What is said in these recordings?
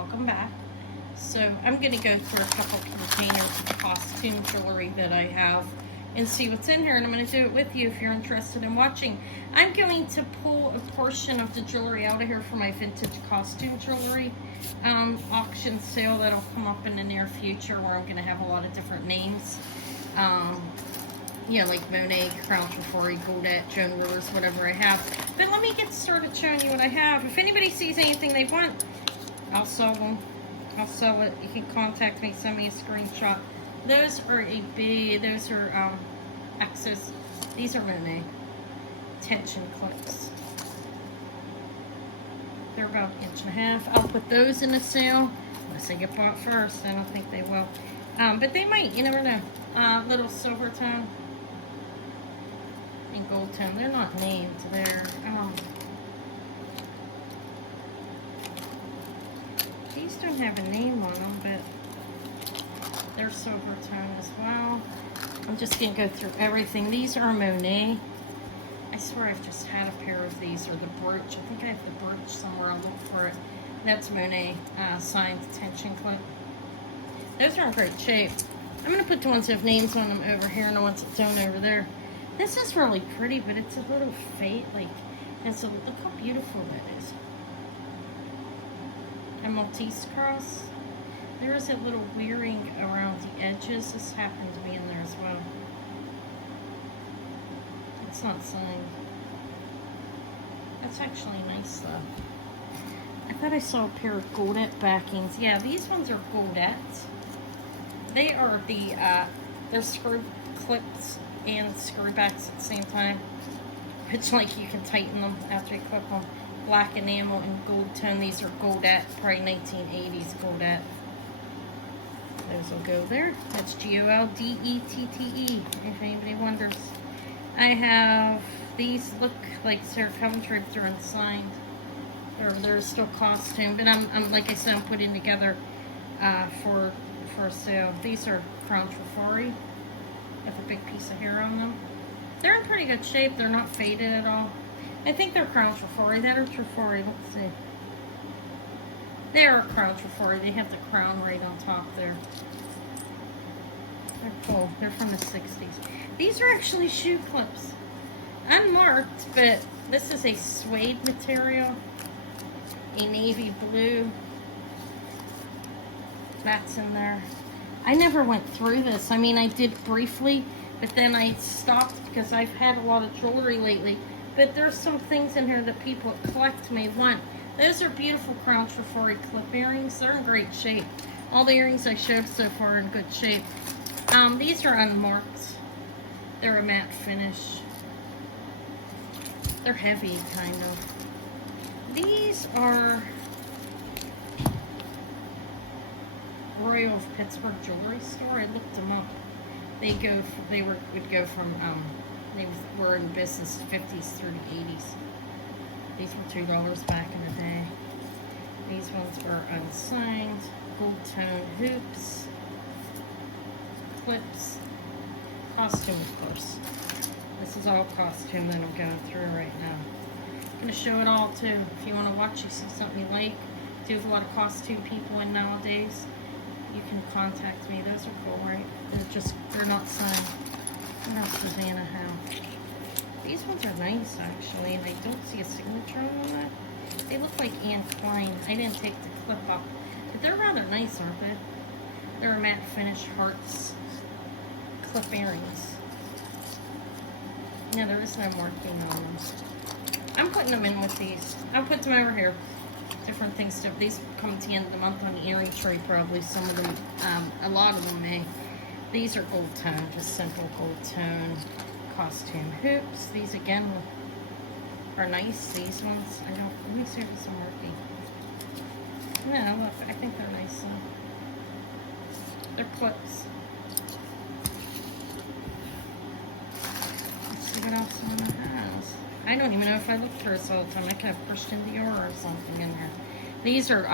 welcome back. So I'm going to go through a couple containers of costume jewelry that I have and see what's in here, and I'm going to do it with you if you're interested in watching. I'm going to pull a portion of the jewelry out of here for my vintage costume jewelry auction sale that'll come up in the near future, where I'm going to have a lot of different names. Yeah, like Monet, Crown Trifori, Goldette, Joan Rivers, whatever I have. But let me get started showing you what I have. If anybody sees anything they want, I'll sell them. I'll sell it. You can contact me, send me a screenshot. Those are Exos. These are Monet tension clips. They're about 1.5 inches. I'll put those in the sale unless they get bought first. I don't think they will. But they might, you never know. Little silver tone and gold tone. They're not named. They're these don't have a name on them, but they're silver tone as well. I'm just gonna go through everything. These are Monet. I swear I've just had a pair of these, or the brooch. I think I have the brooch somewhere. I'll look for it. That's Monet signed tension clip. Those are in great shape. I'm gonna put the ones that have names on them over here and the ones that don't over there. This is really pretty, but it's a little fade, like, and so look how beautiful that is. A Maltese cross. There is a little wearing around the edges. This happened to be in there as well. It's not signed. That's actually nice though. I thought I saw a pair of Goldette backings. Yeah, these ones are Goldettes. They are the, they're screw clips and screw backs at the same time. It's like you can tighten them after you clip them. Black enamel and gold tone. These are Goldette, probably 1980s Goldette. Those will go there. That's Goldette, if anybody wonders. I have these, look like Sarah Coventry, they're unsigned. They're still costume, but I'm like I said, I'm putting together for sale. These are Crown Trifori. Have a big piece of hair on them. They're in pretty good shape. They're not faded at all. I think they're Crown Trifori. That are Trifori. Let's see. They are Crown Trifori. They have the crown right on top there. They're cool. They're from the 60s. These are actually shoe clips. Unmarked, but this is a suede material. A navy blue. That's in there. I never went through this. I mean, I did briefly, but then I stopped because I've had a lot of jewelry lately. But there's some things in here that people that collect may want. Those are beautiful Crown Trifori clip earrings. They're in great shape. All the earrings I showed so far are in good shape. These are unmarked. They're a matte finish. They're heavy, kind of. These are Royal of Pittsburgh Jewelry Store. I looked them up. They would go from they were in business 50s through the 80s. These were $2 back in the day. These ones were unsigned. Gold tone hoops, clips, costume, of course. This is all costume that I'm going through right now. I'm going to show it all too. If you want to watch, you see something you like. There's a lot of costume people in nowadays. You can contact me. Those are cool, right? They're not signed. What else does Anna have? These ones are nice, actually, and I don't see a signature on that. They look like Anne Klein. I didn't take the clip off, but they're rather nice, aren't they? They're a matte finish hearts clip earrings. No, there is no marking on them. I'm putting them in with these. I'll put them over here. Different things too. These come to the end of the month on the earring tray, probably. Some of them, a lot of them may. These are gold tone, just simple gold tone costume hoops. These again are nice. These ones, let me see if there's some marking. No, look, I think they're nice. They're clips. Let's see what else Anna has. I don't even know if I look for this all the time. I could have Christian Dior or something in there. These are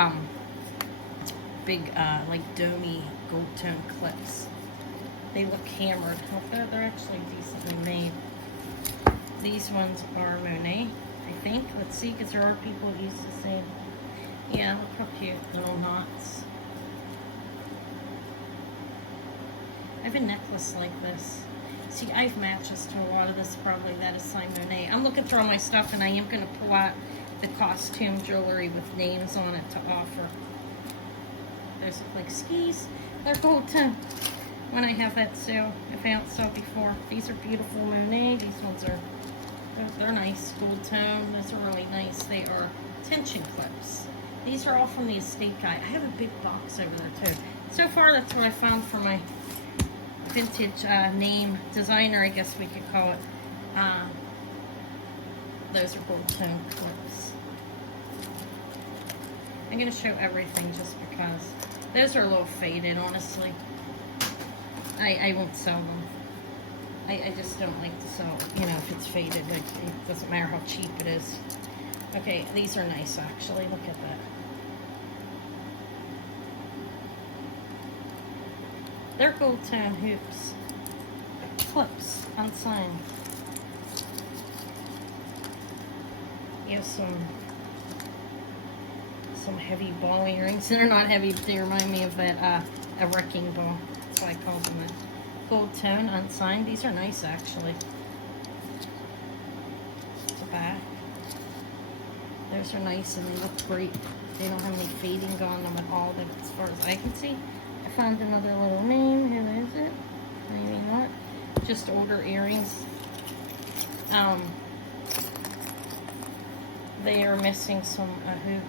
big, like domey gold tone clips. They look hammered. They're actually decently made. These ones are Monet, I think. Let's see, because there are people used to saying Yeah, look how cute, little knots. I have a necklace like this. See, I have matches to a lot of this, probably. That is signed Monet. I'm looking through all my stuff, and I am going to pull out the costume jewelry with names on it to offer. Those look like skis. They're gold too. When I have that sale, if I saw before. These are beautiful Monet. These ones are, they're nice. Gold tone. Those are really nice. They are tension clips. These are all from the Estate Guy. I have a big box over there too. So far, that's what I found for my vintage name designer, I guess we could call it. Those are gold tone clips. I'm going to show everything just because. Those are a little faded, honestly. I won't sell them. I just don't like to sell, you know, if it's faded. Like, it doesn't matter how cheap it is. Okay, these are nice, actually. Look at that. They're gold tone hoops. Clips, unsigned. You have some heavy ball earrings. They're not heavy, but they remind me of that a wrecking ball. That's why I call them that. Gold tone, unsigned. These are nice, actually. The back. Those are nice and they look great. They don't have any fading on them at all, as far as I can see. I found another little name. Here is it. Maybe not. Just older earrings. They are missing some hoop.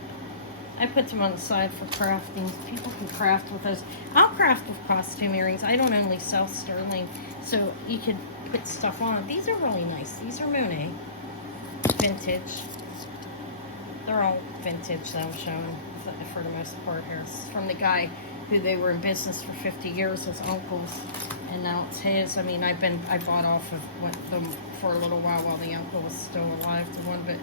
I put them on the side for crafting. People can craft with those. I'll craft with costume earrings. I don't only sell sterling, so you could put stuff on. These are really nice. These are Monet. Vintage. They're all vintage that I'm showing for the most part here. It's from the guy who they were in business for 50 years, his uncles, and now it's his. I mean, I bought off of them for a little while the uncle was still alive to one, but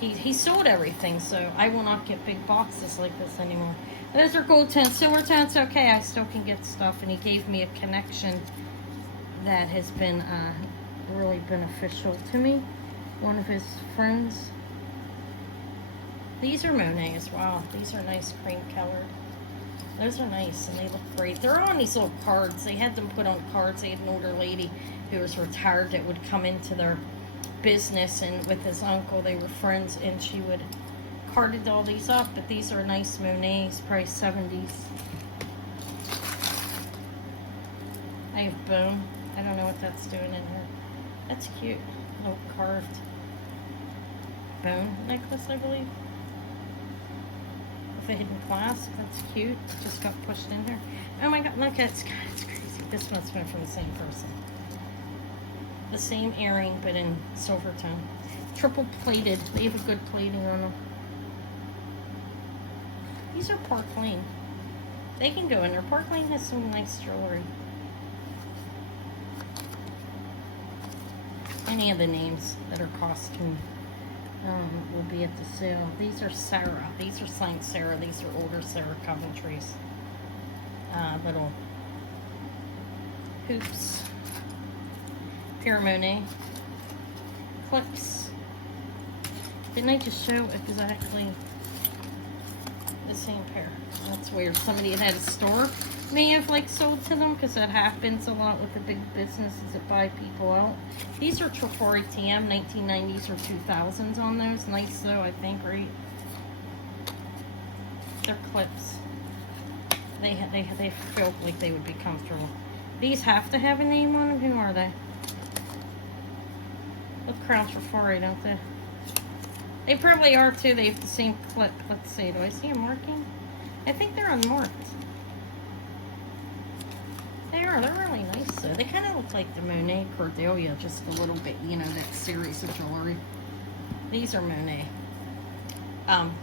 he sold everything, so I will not get big boxes like this anymore. Those are gold tone, silver tone's okay. I still can get stuff, and he gave me a connection that has been really beneficial to me. One of his friends. These are Monet as well. These are nice cream colored. Those are nice, and they look great. They're on these little cards. They had them put on cards. They had an older lady who was retired that would come into their business, and with his uncle, they were friends, and she would carded all these up, but these are nice Monets, probably 70s. I have bone. I don't know what that's doing in here. That's cute. A little carved bone necklace, I believe. With a hidden clasp. That's cute. Just got pushed in here. Oh my god, look, it's crazy. This must have been from the same person. The same earring, but in silver tone. Triple plated. They have a good plating on them. These are Park Lane. They can go in there. Park Lane has some nice jewelry. Any of the names that are costume will be at the sale. These are Sarah. These are signed Sarah. These are older Sarah Coventry's. Little hoops. Pure Monet. Clips. Didn't I just show exactly the same pair? That's weird. Somebody had a store may have like sold to them, because that happens a lot with the big businesses that buy people out. These are Trifari TM 1990s or 2000s on those. Nice though, I think, right? They're clips. They feel like they would be comfortable. These have to have a name on them. Who are they? Look, Crown Trifari, don't they? They probably are too. They have the same clip. Let's see. Do I see a marking? I think they're unmarked. They are. They're really nice though. They kind of look like the Monet Cordelia, just a little bit, you know, that series of jewelry. These are Monet.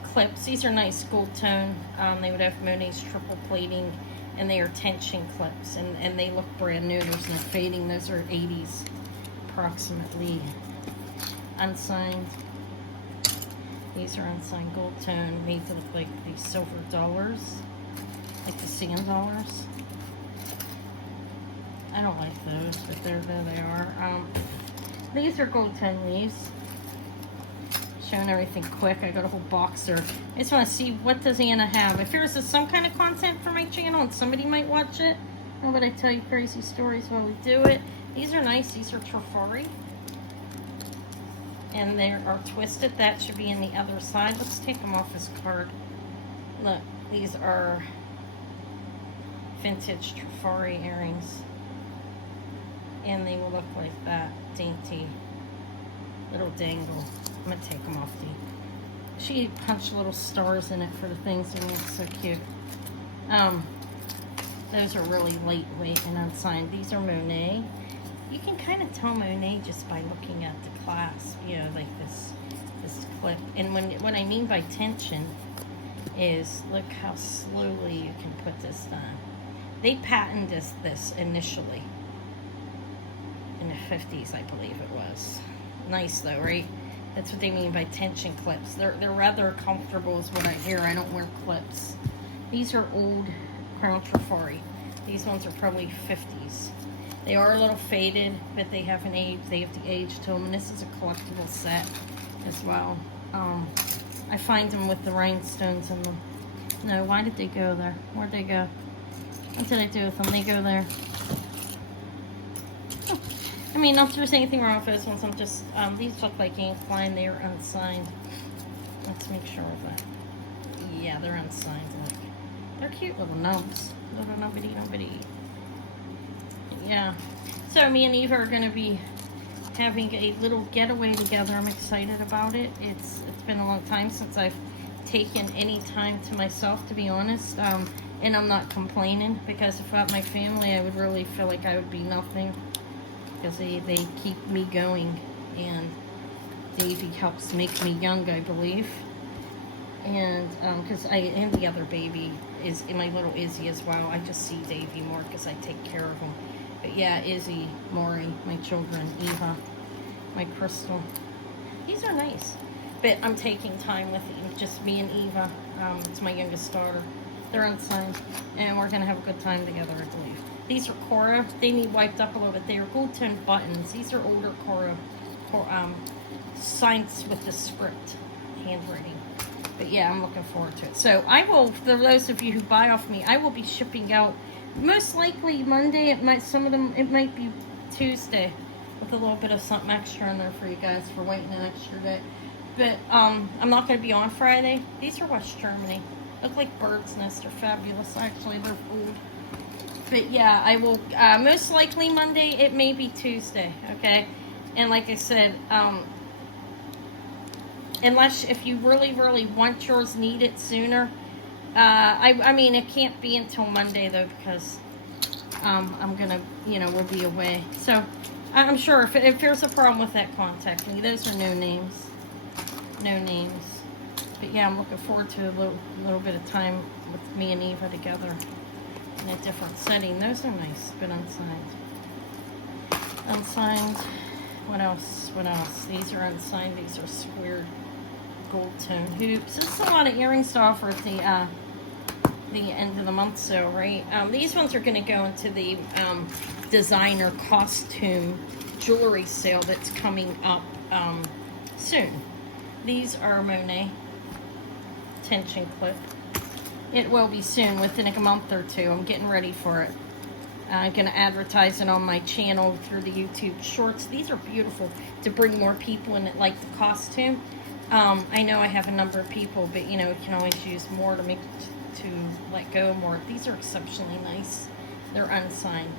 Clips. These are nice gold tone. They would have Monet's triple plating, and they are tension clips, and they look brand new. There's no fading. Those are 80s approximately. Unsigned. These are unsigned gold tone, made to look like these silver dollars, like the sand dollars. I don't like those, but there they are. These are gold tone leaves. showing everything quick. I got a whole box there. I just want to see, what does Anna have? If there's some kind of content for my channel and somebody might watch it, how would I tell you crazy stories while we do it? These are nice. These are Trifari. And they are twisted. That should be in the other side. Let's take them off his card. Look, these are vintage Trifari earrings. And they will look like that. Dainty. Little dangle. I'm going to take them off the... She punched little stars in it for the things, and it's so cute. Those are really lightweight and unsigned. These are Monet. You can kind of tell Monet just by looking at the clasp, you know, like this clip. And what I mean by tension is, look how slowly you can put this down. They patented this initially in the 50s, I believe it was. Nice though, right? That's what they mean by tension clips. They're rather comfortable is what I hear. I don't wear clips. These are old Crown Trifari. These ones are probably 50s. They are a little faded, but they have an age. They have the age to them, and this is a collectible set as well. I find them with the rhinestones in them. No, why did they go there? Where'd they go? What did I do with them? They go there. Oh. I mean, not that there's anything wrong with those ones. I'm just, these look like Anne Klein. They are unsigned. Let's make sure of that. Yeah, they're unsigned. Look. They're cute little nubs. Little nubbity. Yeah. So me and Eva are going to be having a little getaway together. I'm excited about it. It's been a long time since I've taken any time to myself, to be honest. And I'm not complaining, because without my family, I would really feel like I would be nothing. Because they keep me going. And Davey helps make me young, I believe. And because and the other baby is my little Izzy as well. I just see Davey more because I take care of him. But yeah, Izzy, Maury, my children, Eva, my Crystal. These are nice. But I'm taking time with just me and Eva. It's my youngest daughter. They're unsigned. And we're going to have a good time together, I believe. These are Cora. They need wiped up a little bit. They are gold tone buttons. These are older Cora signs with the script handwriting. But yeah, I'm looking forward to it. So I will, for those of you who buy off me, I will be shipping out most likely Monday. It might, some of them, it might be Tuesday, with a little bit of something extra in there for you guys for waiting an extra day. But I'm not going to be on Friday. These are West Germany. Look like bird's nests. They're fabulous. Actually, they're old. But yeah, I will most likely Monday. It may be Tuesday. Okay, and like I said, unless if you really want yours, need it sooner. I mean, it can't be until Monday though, because I'm gonna, we'll be away. So I'm sure if there's a problem with that, contact me. Those are no names. But yeah, I'm looking forward to a little bit of time with me and Eva together in a different setting. Those are nice, but unsigned. What else? These are unsigned. These are squared gold tone hoops. This is a lot of earrings to offer at the end of the month sale, right? These ones are going to go into the designer costume jewelry sale that's coming up soon. These are Monet tension clip. It will be soon, within a month or two. I'm getting ready for it. I'm going to advertise it on my channel through the YouTube shorts. These are beautiful to bring more people in that like the costume. I know I have a number of people, but you can always use more to let go more. These are exceptionally nice. They're unsigned,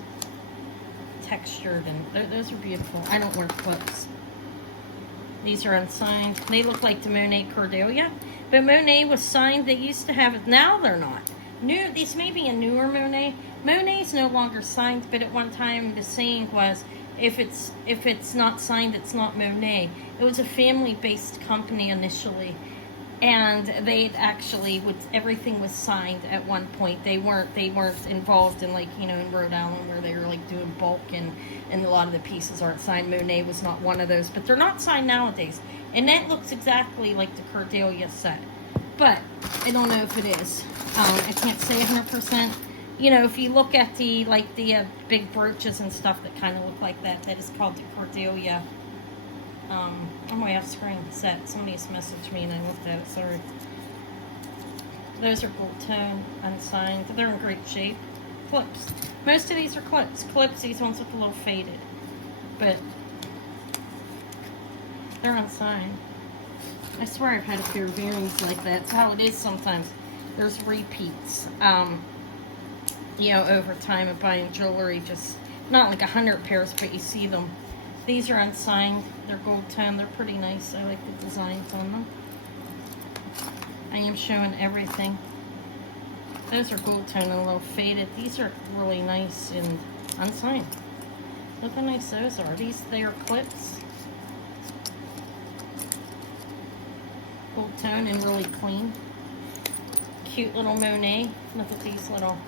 textured, and those are beautiful. I don't wear clips. These are unsigned. They look like the Monet Cordelia, but Monet was signed. They used to have it. Now they're not. These may be a newer Monet. Monet's no longer signed, but at one time the saying was, if it's not signed, it's not Monet. It was a family-based company initially, and they actually everything was signed at one point. They weren't involved in in Rhode Island where they were doing bulk and a lot of the pieces aren't signed. Monet was not one of those, but they're not signed nowadays. And that looks exactly like the Cordelia set, but I don't know if it is. I can't say 100%. If you look at the big brooches and stuff that kind of look like that, that is called the Cordelia I'm way off screen set. Somebody's messaged me and I looked at it, sorry. Those are gold tone, unsigned. They're in great shape. Clips. Most of these are clips. Clips, these ones look a little faded. But they're unsigned. I swear I've had a pair of earrings like that. It's how it is sometimes. There's repeats. You know, over time of buying jewelry, just not like 100 pairs, but you see them. These are unsigned. They're gold tone. They're pretty nice. I like the designs on them. I am showing everything. Those are gold tone and a little faded. These are really nice and unsigned. Look how nice those are. They are clips. Gold tone and really clean. Cute little Monet. Look at these little.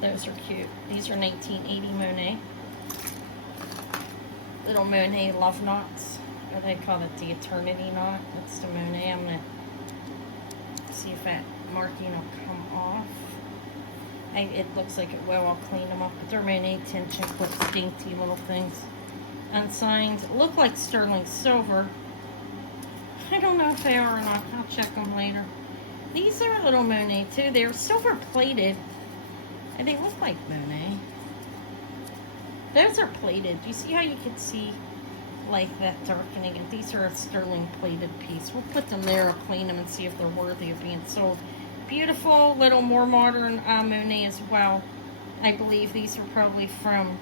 Those are cute. These are 1980 Monet. Little Monet love knots. Or they call it the eternity knot. That's the Monet. I'm going to see if that marking will come off. It looks like it will. I'll clean them up. But they're Monet tension clips. Dainty little things. Unsigned. Look like sterling silver. I don't know if they are or not. I'll check them later. These are little Monet too. They're silver plated. And they look like Monet. Those are plated. Do you see how you can see like that darkening? And these are a sterling plated piece. We'll put them there, I'll clean them and see if they're worthy of being sold. Beautiful, little more modern Monet as well. I believe these are probably from,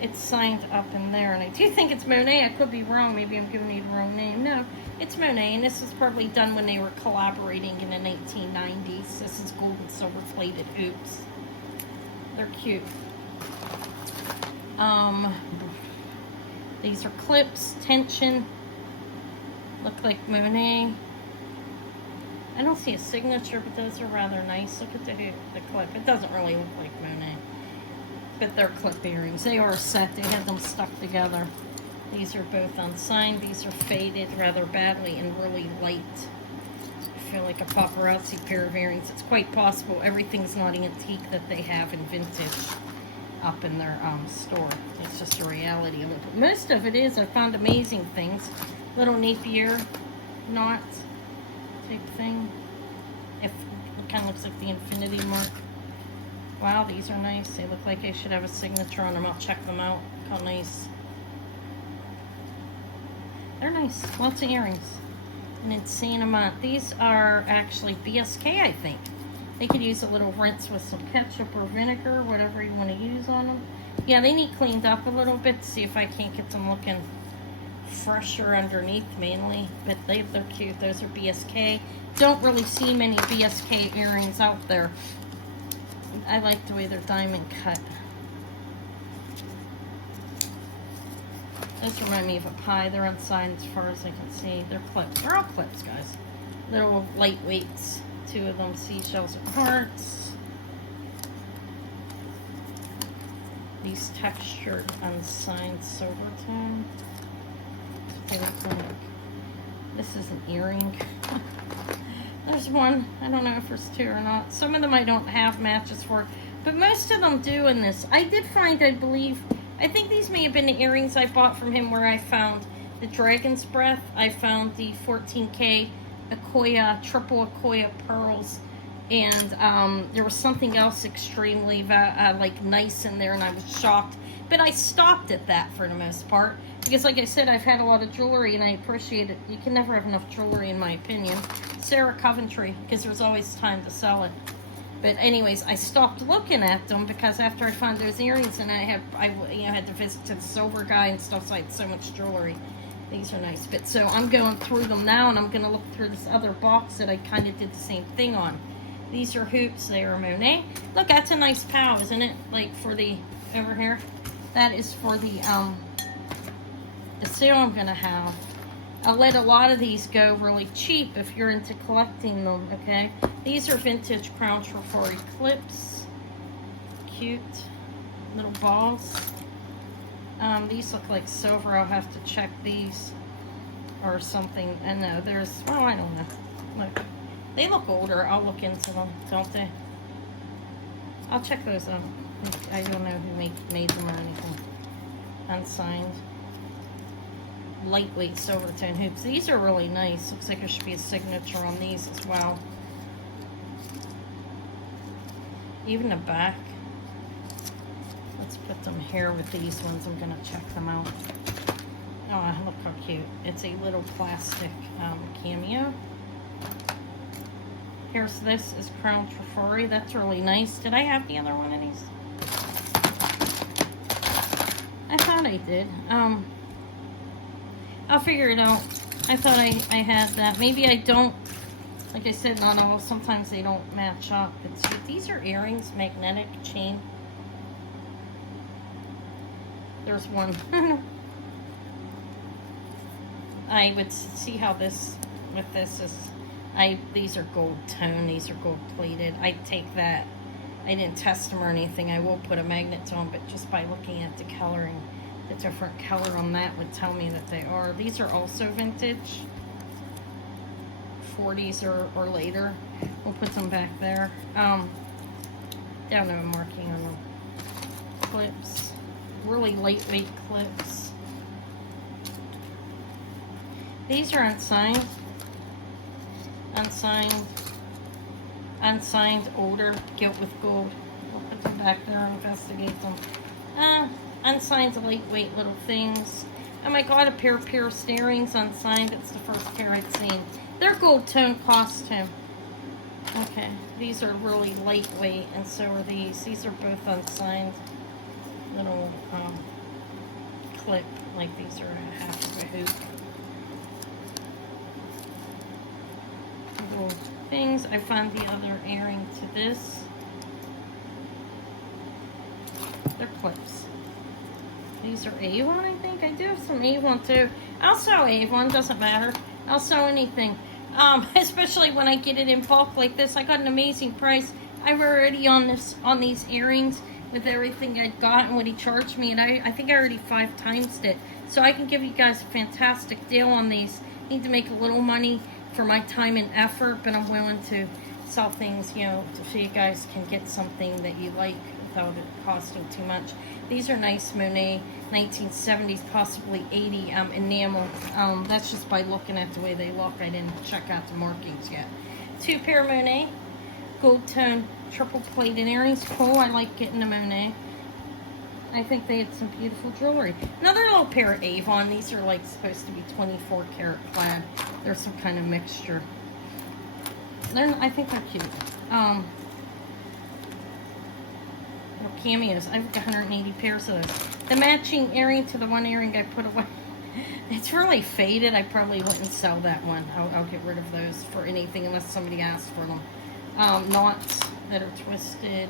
it's signed up in there. And I do think it's Monet. I could be wrong. Maybe I'm giving you the wrong name. No, it's Monet. And this is probably done when they were collaborating in the 1990s. This is gold and silver plated hoops. They're cute. These are clips, tension. Look like Monet. I don't see a signature, but those are rather nice. Look at the hoop, the clip. It doesn't really look like Monet. But they're clip earrings. They are a set. They had them stuck together. These are both unsigned. These are faded rather badly and really light. I feel like a paparazzi pair of earrings. It's quite possible everything's not antique that they have in vintage up in their store. It's just a reality of it. Most of it is. I found amazing things. Little Napier knot type thing. It kind of looks like the infinity mark. Wow, these are nice. They look like they should have a signature on them. I'll check them out. Look how nice. They're nice. Lots of earrings. An insane amount. These are actually BSK, I think. They could use a little rinse with some ketchup or vinegar, whatever you want to use on them. Yeah, they need cleaned up a little bit to see if I can't get them looking fresher underneath mainly. But they're cute. Those are BSK. Don't really see many BSK earrings out there. I like the way they're diamond cut. Those remind me of a pie. They're unsigned as far as I can see. They're clips. They're all clips, guys. Little lightweights. Two of them, seashells and hearts. These textured, unsigned silver tone. This is an earring. There's one. I don't know if there's two or not. Some of them I don't have matches for, but most of them do in this. I did find, I think these may have been the earrings I bought from him where I found the Dragon's Breath. I found the 14K Akoya, triple Akoya pearls, and there was something else extremely like nice in there, and I was shocked. But I stopped at that for the most part because, like I said, I've had a lot of jewelry and I appreciate it. You can never have enough jewelry, in my opinion. Sarah Coventry, because there's always time to sell it. But anyways, I stopped looking at them because after I found those earrings, and I had to visit to the silver guy and stuff, so I had so much jewelry. These are nice. But so I'm going through them now, and I'm going to look through this other box that I kind of did the same thing on. These are hoops. They are Monet. Look, that's a nice POW, isn't it? Like for the, over here. That is for the sale I'm going to have. I'll let a lot of these go really cheap if you're into collecting them, okay? These are vintage Crown Trifori clips. Cute. Little balls. These look like silver. I'll have to check these or something. And no, there's, well, I don't know. Look, they look older. I'll look into them, don't they? I'll check those out. I don't know who made them or anything. Unsigned. lightweight silver tone hoops. These are really nice. Looks like there should be a signature on these as well. Even the back. Let's put them here with these ones. I'm gonna check them out. Oh, look how cute. It's a little plastic cameo. Here's this is Crown Trifari. That's really nice. Did I have the other one of these? I thought I did. I'll figure it out. I thought I had that. Maybe I don't. Like I said, not all. Sometimes they don't match up. But see, these are earrings, magnetic chain. There's one. I would see how this, with this is, these are gold tone, these are gold plated. I'd take that. I didn't test them or anything. I will put a magnet to them, but just by looking at the coloring, the different color on that would tell me that they are. These are also vintage, 40s or later. We'll put them back there. Down there I'm marking on them. Clips, really lightweight clips. These are unsigned. Unsigned, older, gilt with gold. We'll put them back there and investigate them. Unsigned, lightweight little things. Oh my god, a pair of pierced earrings, unsigned. It's the first pair I'd seen. They're gold tone costume. Okay, these are really lightweight, and so are these. These are both unsigned. Little clip, like these are half of a hoop. Little things. I found the other earring to this. They're clips. These are Avon, I think. I do have some Avon too. I'll sell Avon, doesn't matter. I'll sell anything. Especially when I get it in bulk like this. I got an amazing price. I'm already on these earrings with everything I got and what he charged me, and I think I already 5 times it. So I can give you guys a fantastic deal on these. Need to make a little money for my time and effort, but I'm willing to sell things, you know, so you guys can get something that you like without it costing too much. These are nice Monet 1970s, possibly 80 enamel. That's just by looking at the way they look. I didn't check out the markings yet. 2 pair Monet gold tone triple plated earrings. Cool. I like getting the Monet. I think they had some beautiful jewelry. Another little pair of Avon. These are like supposed to be 24 karat plaid. There's some kind of mixture. I think they're cute. Little cameos. I've got 180 pairs of those. The matching earring to the one earring I put away. It's really faded. I probably wouldn't sell that one. I'll get rid of those for anything unless somebody asks for them. Knots that are twisted.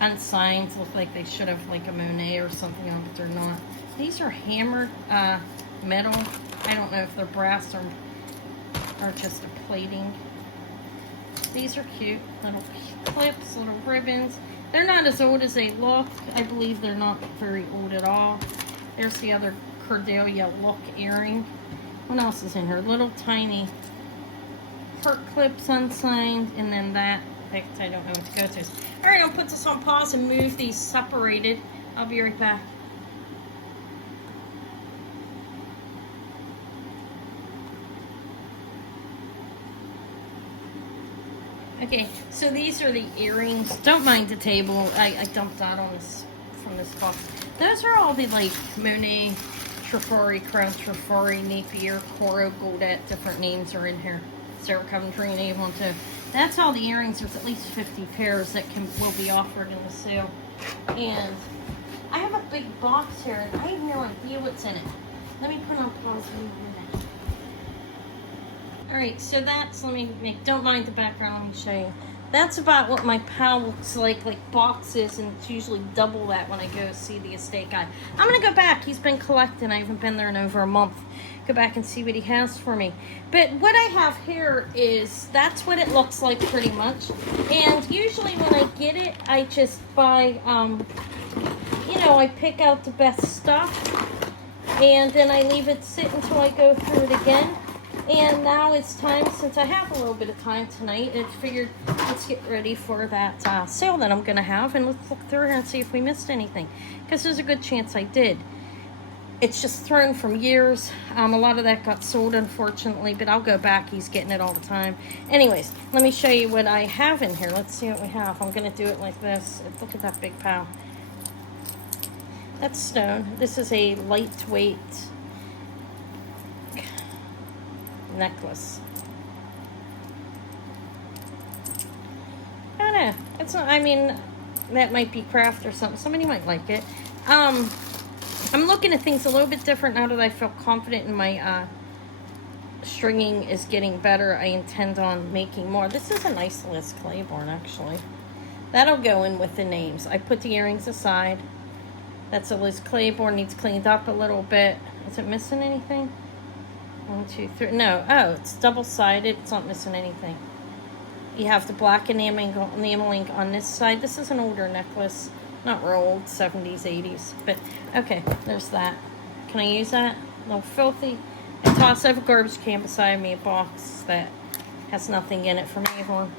Unsigned, look like they should have like a Monet or something on, but they're not. These are hammered metal. I don't know if they're brass or just a plating. These are cute. Little clips, little ribbons. They're not as old as they look. I believe they're not very old at all. There's the other Cordelia look earring. What else is in here? Little tiny heart clips, unsigned, and then that. I don't know what to go to. Alright, I'll put this on pause and move these separated. I'll be right back. Okay, so these are the earrings. Don't mind the table. I dumped that on this from this box. Those are all the like Monet, Trifari, Crown Trifari, Napier, Coro, Goldette. Different names are in here. Sarah Coventry and Avon too. That's all the earrings. There's at least 50 pairs that will be offered in the sale. And I have a big box here, and I have no idea what's in it. Let me put on pause in a minute. Alright, so that's, don't mind the background, let me show you. That's about what my pal looks like boxes, and it's usually double that when I go see the estate guy. I'm going to go back. He's been collecting. I haven't been there in over a month. Go back and see what he has for me. But what I have here is, that's what it looks like pretty much. And usually when I get it, I just buy, you know, I pick out the best stuff. And then I leave it sit until I go through it again. And now it's time, since I have a little bit of time tonight, I figured let's get ready for that sale that I'm going to have. And let's look through here and see if we missed anything. Because there's a good chance I did. It's just thrown from years. A lot of that got sold, unfortunately, but I'll go back. He's getting it all the time. Anyways, let me show you what I have in here. Let's see what we have. I'm going to do it like this. Look at that big pile. That's stone. This is a lightweight necklace. I don't know. It's not, I mean, that might be craft or something. Somebody might like it. I'm looking at things a little bit different now that I feel confident in my stringing is getting better. I intend on making more. This is a nice Liz Claiborne, actually. That'll go in with the names. I put the earrings aside. That's a Liz Claiborne. Needs cleaned up a little bit. Is it missing anything? 1, 2, 3. No. Oh, it's double-sided. It's not missing anything. You have the black enameling on this side. This is an older necklace. Not real old, 70s, 80s. But, okay, there's that. Can I use that? A little filthy. I toss over a garbage can beside me, a box that has nothing in it from Avon.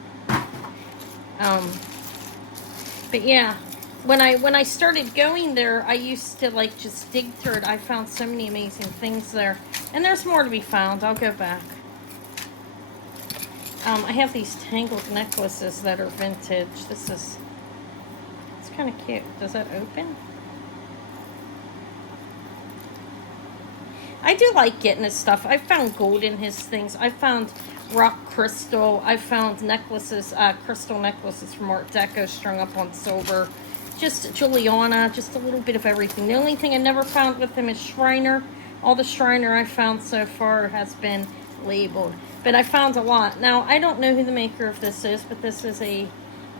But yeah, when I started going there, I used to like just dig through it. I found so many amazing things there. And there's more to be found. I'll go back. I have these tangled necklaces that are vintage. It's kind of cute. Does that open? I do like getting his stuff. I found gold in his things. I found rock crystal. I found necklaces, crystal necklaces from Art Deco strung up on silver. Just Juliana, just a little bit of everything. The only thing I never found with him is Shriner. All the Shriner I found so far has been labeled. But I found a lot. Now, I don't know who the maker of this is, but this is a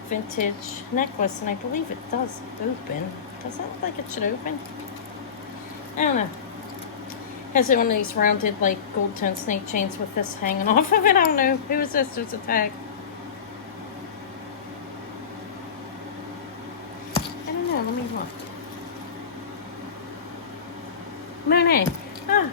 vintage necklace, and I believe it does open. Does that look like it should open? I don't know. Has it one of these rounded, like, gold tone snake chains with this hanging off of it? I don't know. Who is this? There's a tag. I don't know. Let me look. Monet. Ah.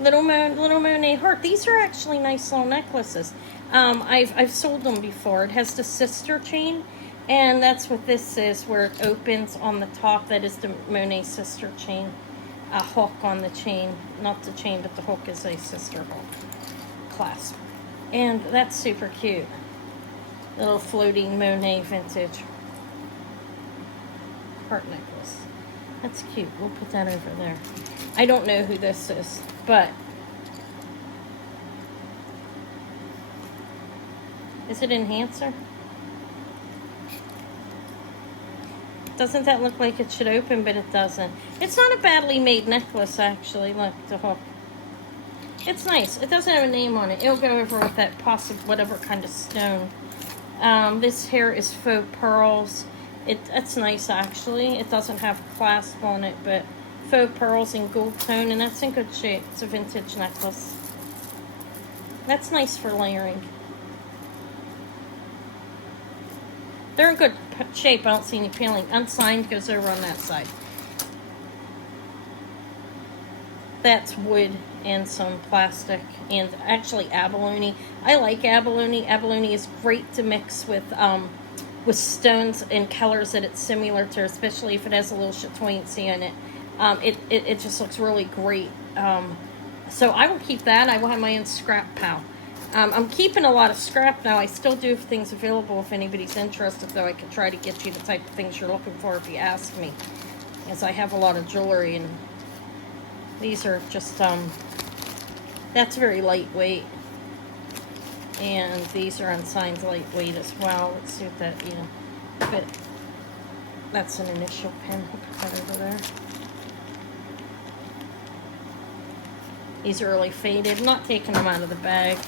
Little Monet heart. These are actually nice little necklaces. I've sold them before. It has the sister chain, and that's what this is, where it opens on the top. That is the Monet sister chain. A hook on the chain, not the chain, but the hook is a sister hook clasp, and that's super cute. Little floating Monet vintage heart necklace. That's cute. We'll put that over there. I don't know who this is, but is it Enhancer? Doesn't that look like it should open, but it doesn't. It's not a badly made necklace, actually. Look, the hook. It's nice. It doesn't have a name on it. It'll go over with that whatever kind of stone. This here is faux pearls. It's nice, actually. It doesn't have clasp on it, but faux pearls in gold tone, and that's in good shape. It's a vintage necklace. That's nice for layering. They're in good shape. I don't see any peeling. Unsigned goes over on that side. That's wood and some plastic, and actually abalone. I like abalone. Abalone is great to mix with stones and colors that it's similar to, especially if it has a little chatoyancy in it. It just looks really great. So I will keep that. I will have my own scrap pile. I'm keeping a lot of scrap now. I still do have things available if anybody's interested, though. I could try to get you the type of things you're looking for if you ask me, as I have a lot of jewelry, and these are just, that's very lightweight, and these are unsigned lightweight as well. Let's see what that, but that's an initial pin. I'll put that over there. These are really faded. I'm not taking them out of the bag.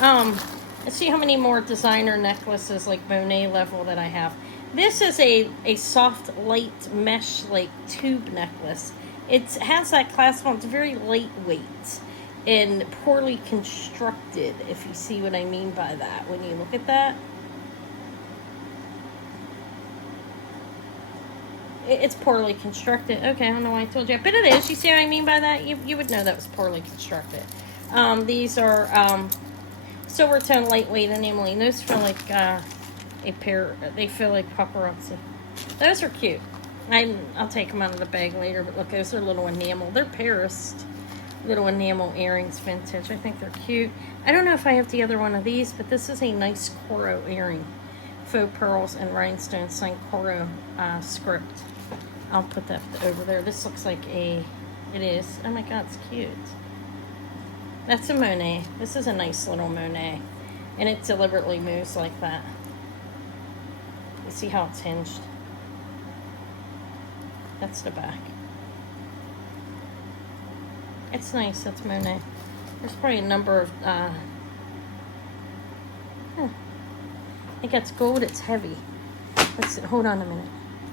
Let's see how many more designer necklaces like Monet level that I have. This is a soft, light mesh, like, tube necklace. It has that clasp on. It's very lightweight and poorly constructed, if you see what I mean by that when you look at that. It's poorly constructed. Okay, I don't know why I told you. But it is. You see what I mean by that? You would know that was poorly constructed. These are silver tone lightweight enameling. Those feel like they feel like paparazzi. Those are cute. I'll take them out of the bag later, but look, those are little enamel. They're Paris little enamel earrings, vintage. I think they're cute. I don't know if I have the other one of these, but this is a nice Coro earring. Faux pearls and rhinestones, signed Coro script. I'll put that over there. This looks like it is. Oh my God, it's cute. That's a Monet. This is a nice little Monet. And it deliberately moves like that. You see how it's hinged? That's the back. It's nice. That's Monet. There's probably a number of... I think that's gold. It's heavy. Let's see. Hold on a minute.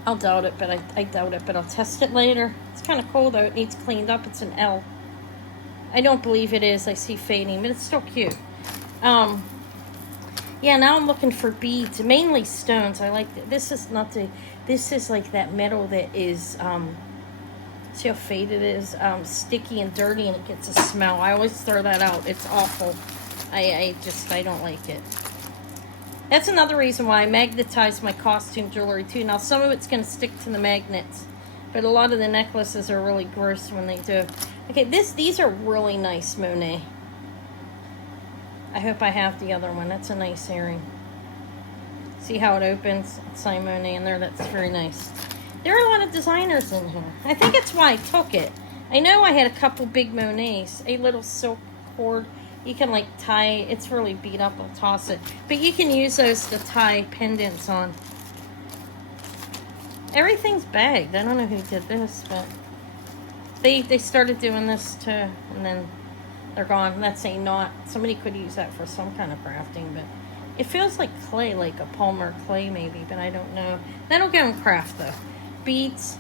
I'll doubt it, but I doubt it, but I'll test it later. It's kind of cool, though. It needs cleaned up. It's an L. I don't believe it is. I see fading, but it's still cute. Yeah, now I'm looking for beads, mainly stones. I like this. Is not the. This is like that metal that is. See how faded it is? Sticky and dirty, and it gets a smell. I always throw that out. It's awful. I don't like it. That's another reason why I magnetize my costume jewelry too. Now some of it's going to stick to the magnets, but a lot of the necklaces are really gross when they do. Okay, these are really nice Monet. I hope I have the other one. That's a nice earring. See how it opens? It's signed Monet in there. That's very nice. There are a lot of designers in here. I think it's why I took it. I know I had a couple big Monets. A little silk cord. You can like tie, it's really beat up, I'll toss it. But you can use those to tie pendants on. Everything's bagged. I don't know who did this, but they started doing this too, and then they're gone. That's a knot. Somebody could use that for some kind of crafting, but it feels like clay, like a Palmer clay maybe, but I don't know. That'll go in craft though. Beads.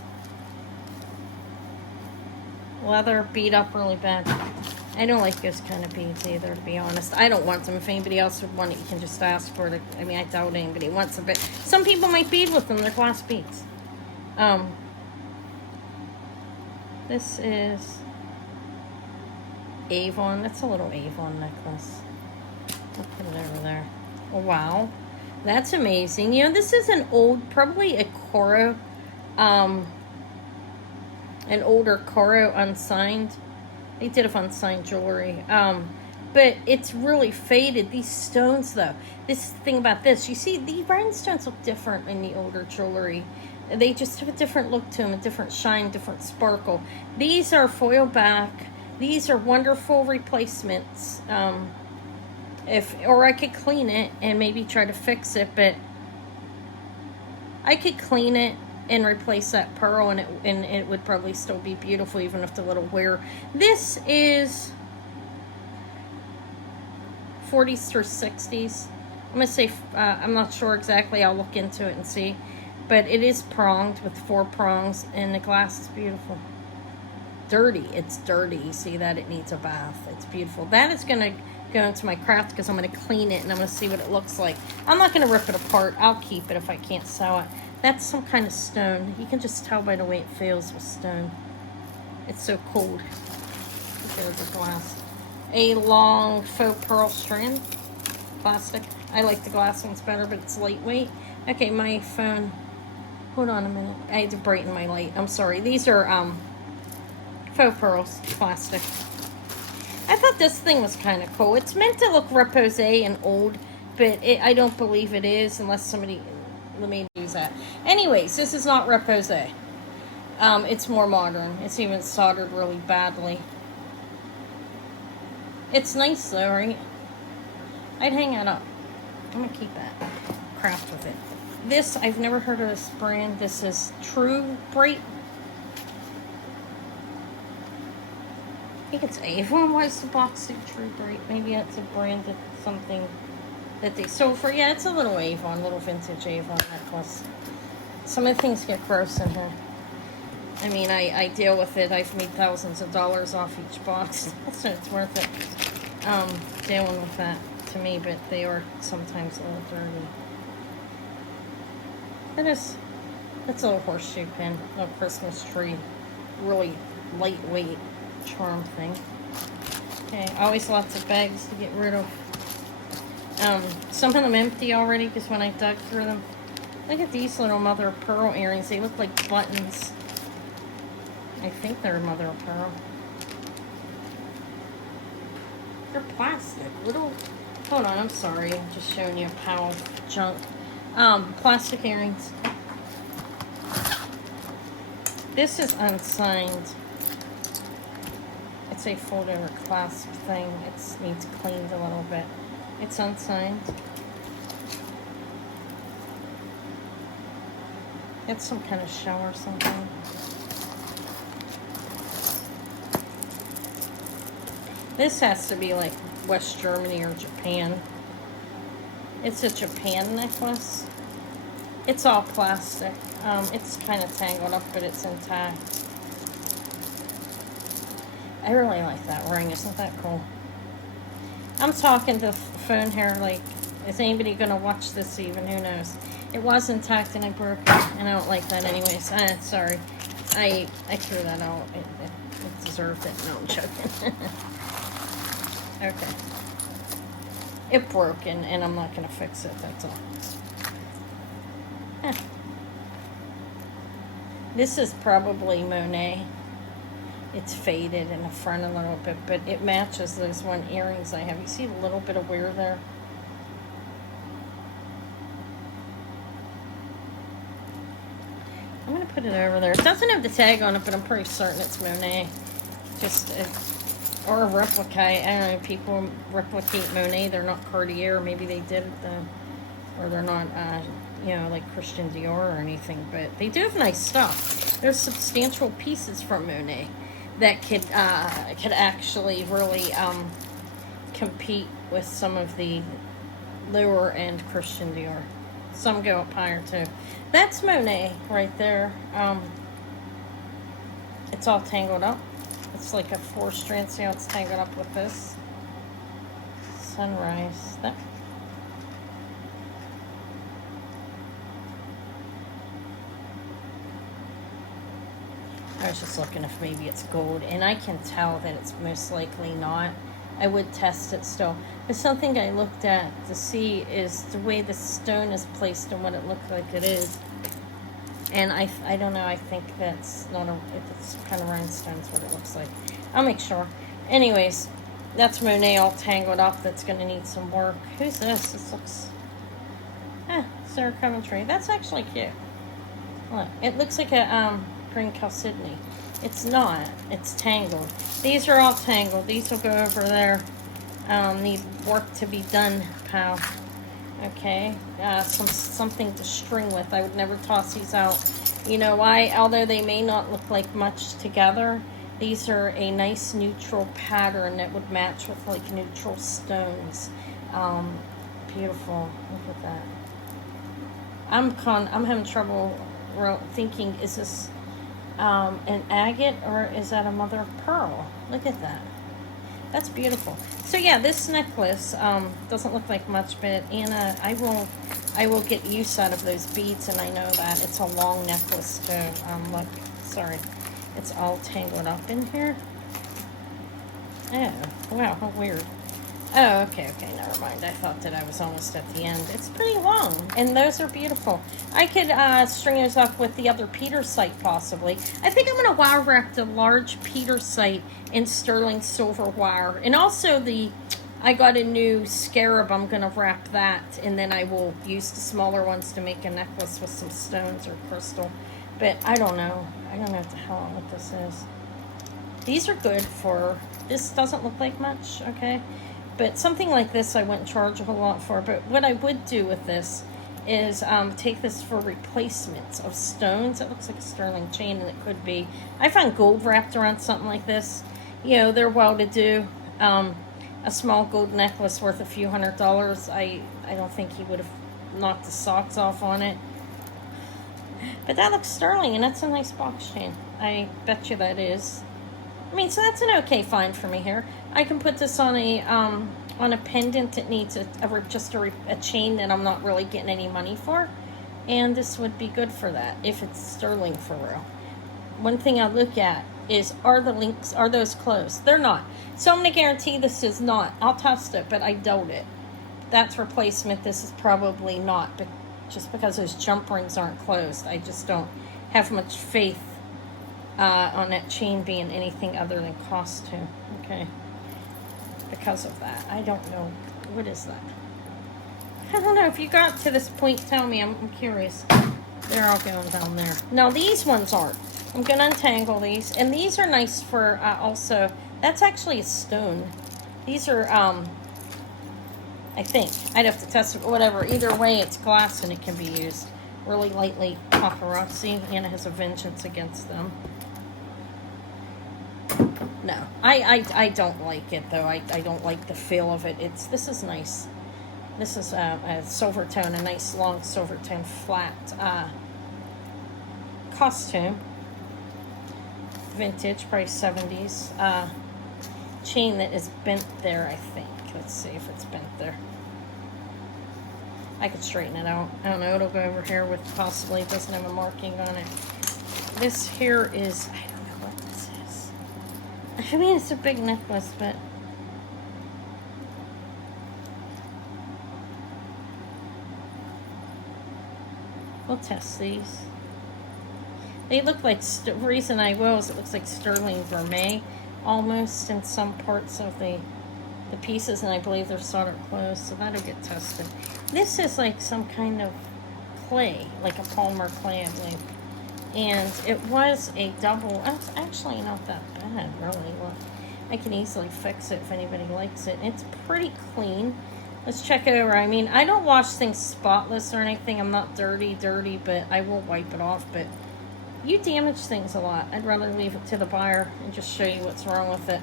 Leather, beat up really bad. I don't like those kind of beads either, to be honest. I don't want them. If anybody else would want it, you can just ask for it. I mean, I doubt anybody wants them, but some people might bead with them. They're glass beads. This is Avon. That's a little Avon necklace. I'll put it over there. Oh, wow. That's amazing. You know, this is an old, probably a Coro, an older Coro unsigned. They did have unsigned jewelry. But it's really faded. These stones, though. This thing about this. You see, the rhinestones look different in the older jewelry. They just have a different look to them, a different shine, different sparkle. These are foil back. These are wonderful replacements. Or I could clean it and maybe try to fix it, but I could clean it and replace that pearl, and it would probably still be beautiful, even if the little wear. This is 40s or 60s. I'm gonna say I'm not sure exactly. I'll look into it and see, but it is pronged with 4 prongs, and the glass is beautiful. Dirty. It's dirty. You see that? It needs a bath. It's beautiful. That is gonna go into my craft because I'm gonna clean it and I'm gonna see what it looks like. I'm not gonna rip it apart. I'll keep it if I can't sell it. That's some kind of stone. You can just tell by the way it feels with stone. It's so cold. There's the glass. A long faux pearl strand. Plastic. I like the glass ones better, but it's lightweight. Okay, my phone. Hold on a minute. I had to brighten my light. I'm sorry. These are faux pearls. Plastic. I thought this thing was kind of cool. It's meant to look reposé and old, but I don't believe it is unless somebody... Let me use that. Anyways, this is not reposé. It's more modern. It's even soldered really badly. It's nice though, right? I'd hang that up. I'm gonna keep that. Craft with it. This, I've never heard of this brand. This is True Bright. I think it's Avon. Why is the box say True Bright? Maybe that's a brand of something that they sold for. Yeah, it's a little Avon, little vintage Avon necklace. Some of the things get gross in here. I mean, I deal with it. I've made thousands of dollars off each box, so it's worth it dealing with that to me, but they are sometimes a little dirty. That's a little horseshoe pin, little Christmas tree, really lightweight charm thing. Okay, always lots of bags to get rid of. Some of them empty already because when I dug through them, Look at these little mother of pearl earrings. They look like buttons. I think they're mother of pearl. They're plastic. Little. Hold on, I'm sorry. I'm just showing you a pile of junk. Plastic earrings. This is unsigned. It's a fold-over clasp thing. It needs cleaned a little bit. It's unsigned. It's some kind of shell or something. This has to be like West Germany or Japan. It's a Japan necklace. It's all plastic. It's kind of tangled up, but it's intact. I really like that ring. Isn't that cool? I'm talking to the phone here like, is anybody going to watch this even? Who knows? It was intact and I broke it, and I don't like that anyways. Sorry. I threw that out. It deserved it. No, I'm joking. Okay. It broke, and I'm not going to fix it. That's all. Huh. This is probably Monet. It's faded in the front a little bit, but it matches those one earrings I have. You see a little bit of wear there? I'm going to put it over there. It doesn't have the tag on it, but I'm pretty certain it's Monet. Just, or a replica. I don't know, people replicate Monet. They're not Cartier. Maybe they did it, or they're not, you know, like Christian Dior or anything. But they do have nice stuff. There's substantial pieces from Monet that could actually really compete with some of the lower end Christian Dior. Some go up higher too. That's Monet right there. It's all tangled up. It's like a 4-strand. See how it's tangled up with this? Sunrise. That. I was just looking if maybe it's gold, and I can tell that it's most likely not. I would test it still. But something I looked at to see is the way the stone is placed and what it looks like it is. And I don't know, I think that's not if it's kind of rhinestones, what it looks like. I'll make sure. Anyways, that's Monet all tangled up. That's going to need some work. Who's this? This looks... Sarah Coventry. That's actually cute. Look, it looks like a green chalcedony. It's not. It's tangled. These are all tangled. These will go over there. Need work to be done, pal. Okay. Something to string with. I would never toss these out. You know why? Although they may not look like much together, these are a nice neutral pattern that would match with like neutral stones. Beautiful. Look at that. I'm having trouble thinking, is this an agate or is that a mother of pearl? Look at that. That's beautiful. So yeah, this necklace doesn't look like much, but Anna, I will get use out of those beads, and I know that it's a long necklace too. Look, sorry, it's all tangled up in here. Oh, wow, how weird. Oh, okay, never mind. I thought that I was almost at the end. It's pretty long, and those are beautiful. I could string those up with the other Petersite, possibly. I think I'm going to wire wrap the large Petersite in sterling silver wire. And also I got a new scarab. I'm going to wrap that, and then I will use the smaller ones to make a necklace with some stones or crystal. But I don't know. I don't know what the hell what this is. These are good for... This doesn't look like much, okay? But something like this I wouldn't charge a whole lot for. But what I would do with this is take this for replacements of stones. It looks like a sterling chain, and it could be. I found gold wrapped around something like this. You know, they're well to do. A small gold necklace worth a few $100s. I don't think he would have knocked the socks off on it. But that looks sterling, and that's a nice box chain. I bet you that is. I mean, so that's an okay find for me here. I can put this on a pendant that needs a chain that I'm not really getting any money for, and this would be good for that if it's sterling for real. One thing I look at is, are those closed? They're not. So I'm going to guarantee this is not. I'll test it, but I doubt it. That's replacement. This is probably not. But just because those jump rings aren't closed. I just don't have much faith on that chain being anything other than costume. Okay, because of that. I don't know. What is that? I don't know. If you got to this point, tell me. I'm curious. They're all going down there. No, these ones aren't. I'm going to untangle these. And these are nice for also... That's actually a stone. These are, I think. I'd have to test it. Whatever. Either way, it's glass and it can be used. Really lightly paparazzi. Anna has a vengeance against them. No. I don't like it, though. I don't like the feel of it. This is nice. This is a silver tone, a nice long silver tone flat costume. Vintage, probably 70s. Chain that is bent there, I think. Let's see if it's bent there. I could straighten it out. I don't know, it'll go over here with possibly, it doesn't have a marking on it. This here is, I don't know what this is. I mean, it's a big necklace, but... We'll test these. They look like, the reason I will is it looks like sterling vermeil almost in some parts of the pieces, and I believe they're soldered closed, so that'll get tested. This is like some kind of clay, like a polymer clay, I believe. And it was a double, it's actually not that bad, really. Look, I can easily fix it if anybody likes it. It's pretty clean. Let's check it over. I mean, I don't wash things spotless or anything. I'm not dirty, but I will wipe it off. But you damage things a lot. I'd rather leave it to the buyer and just show you what's wrong with it.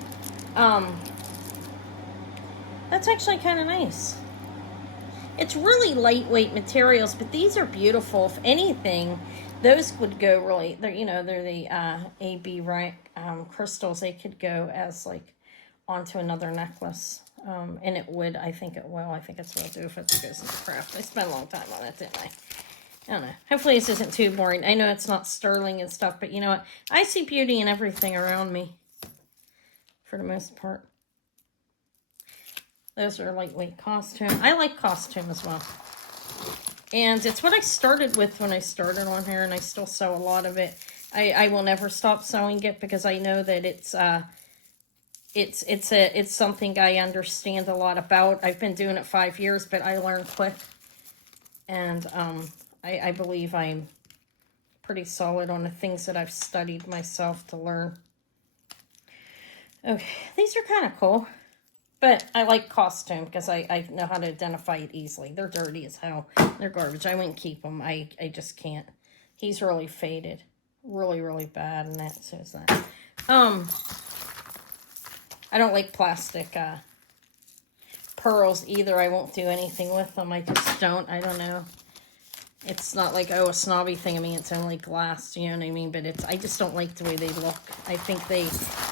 That's actually kind of nice. It's really lightweight materials, but these are beautiful. If anything, those would go really, they're the AB rank crystals. They could go as like onto another necklace. And it would, I think it will. I think it's what I'll do if it goes into craft. I spent a long time on it, didn't I? I don't know. Hopefully this isn't too boring. I know it's not sterling and stuff, but you know what? I see beauty in everything around me. For the most part. Those are lightweight costume. I like costume as well. And it's what I started with when I started on here, and I still sell a lot of it. I will never stop selling it because I know that it's something I understand a lot about. I've been doing it 5 years, but I learn quick. And I believe I'm pretty solid on the things that I've studied myself to learn. Okay, these are kind of cool. But I like costume because I know how to identify it easily. They're dirty as hell. They're garbage. I wouldn't keep them. I just can't. He's really faded. Really, really bad, and that says that. I don't like plastic pearls either. I won't do anything with them. I just don't. I don't know. It's not like, oh, a snobby thing. I mean, it's only glass, you know what I mean? But I just don't like the way they look. I think they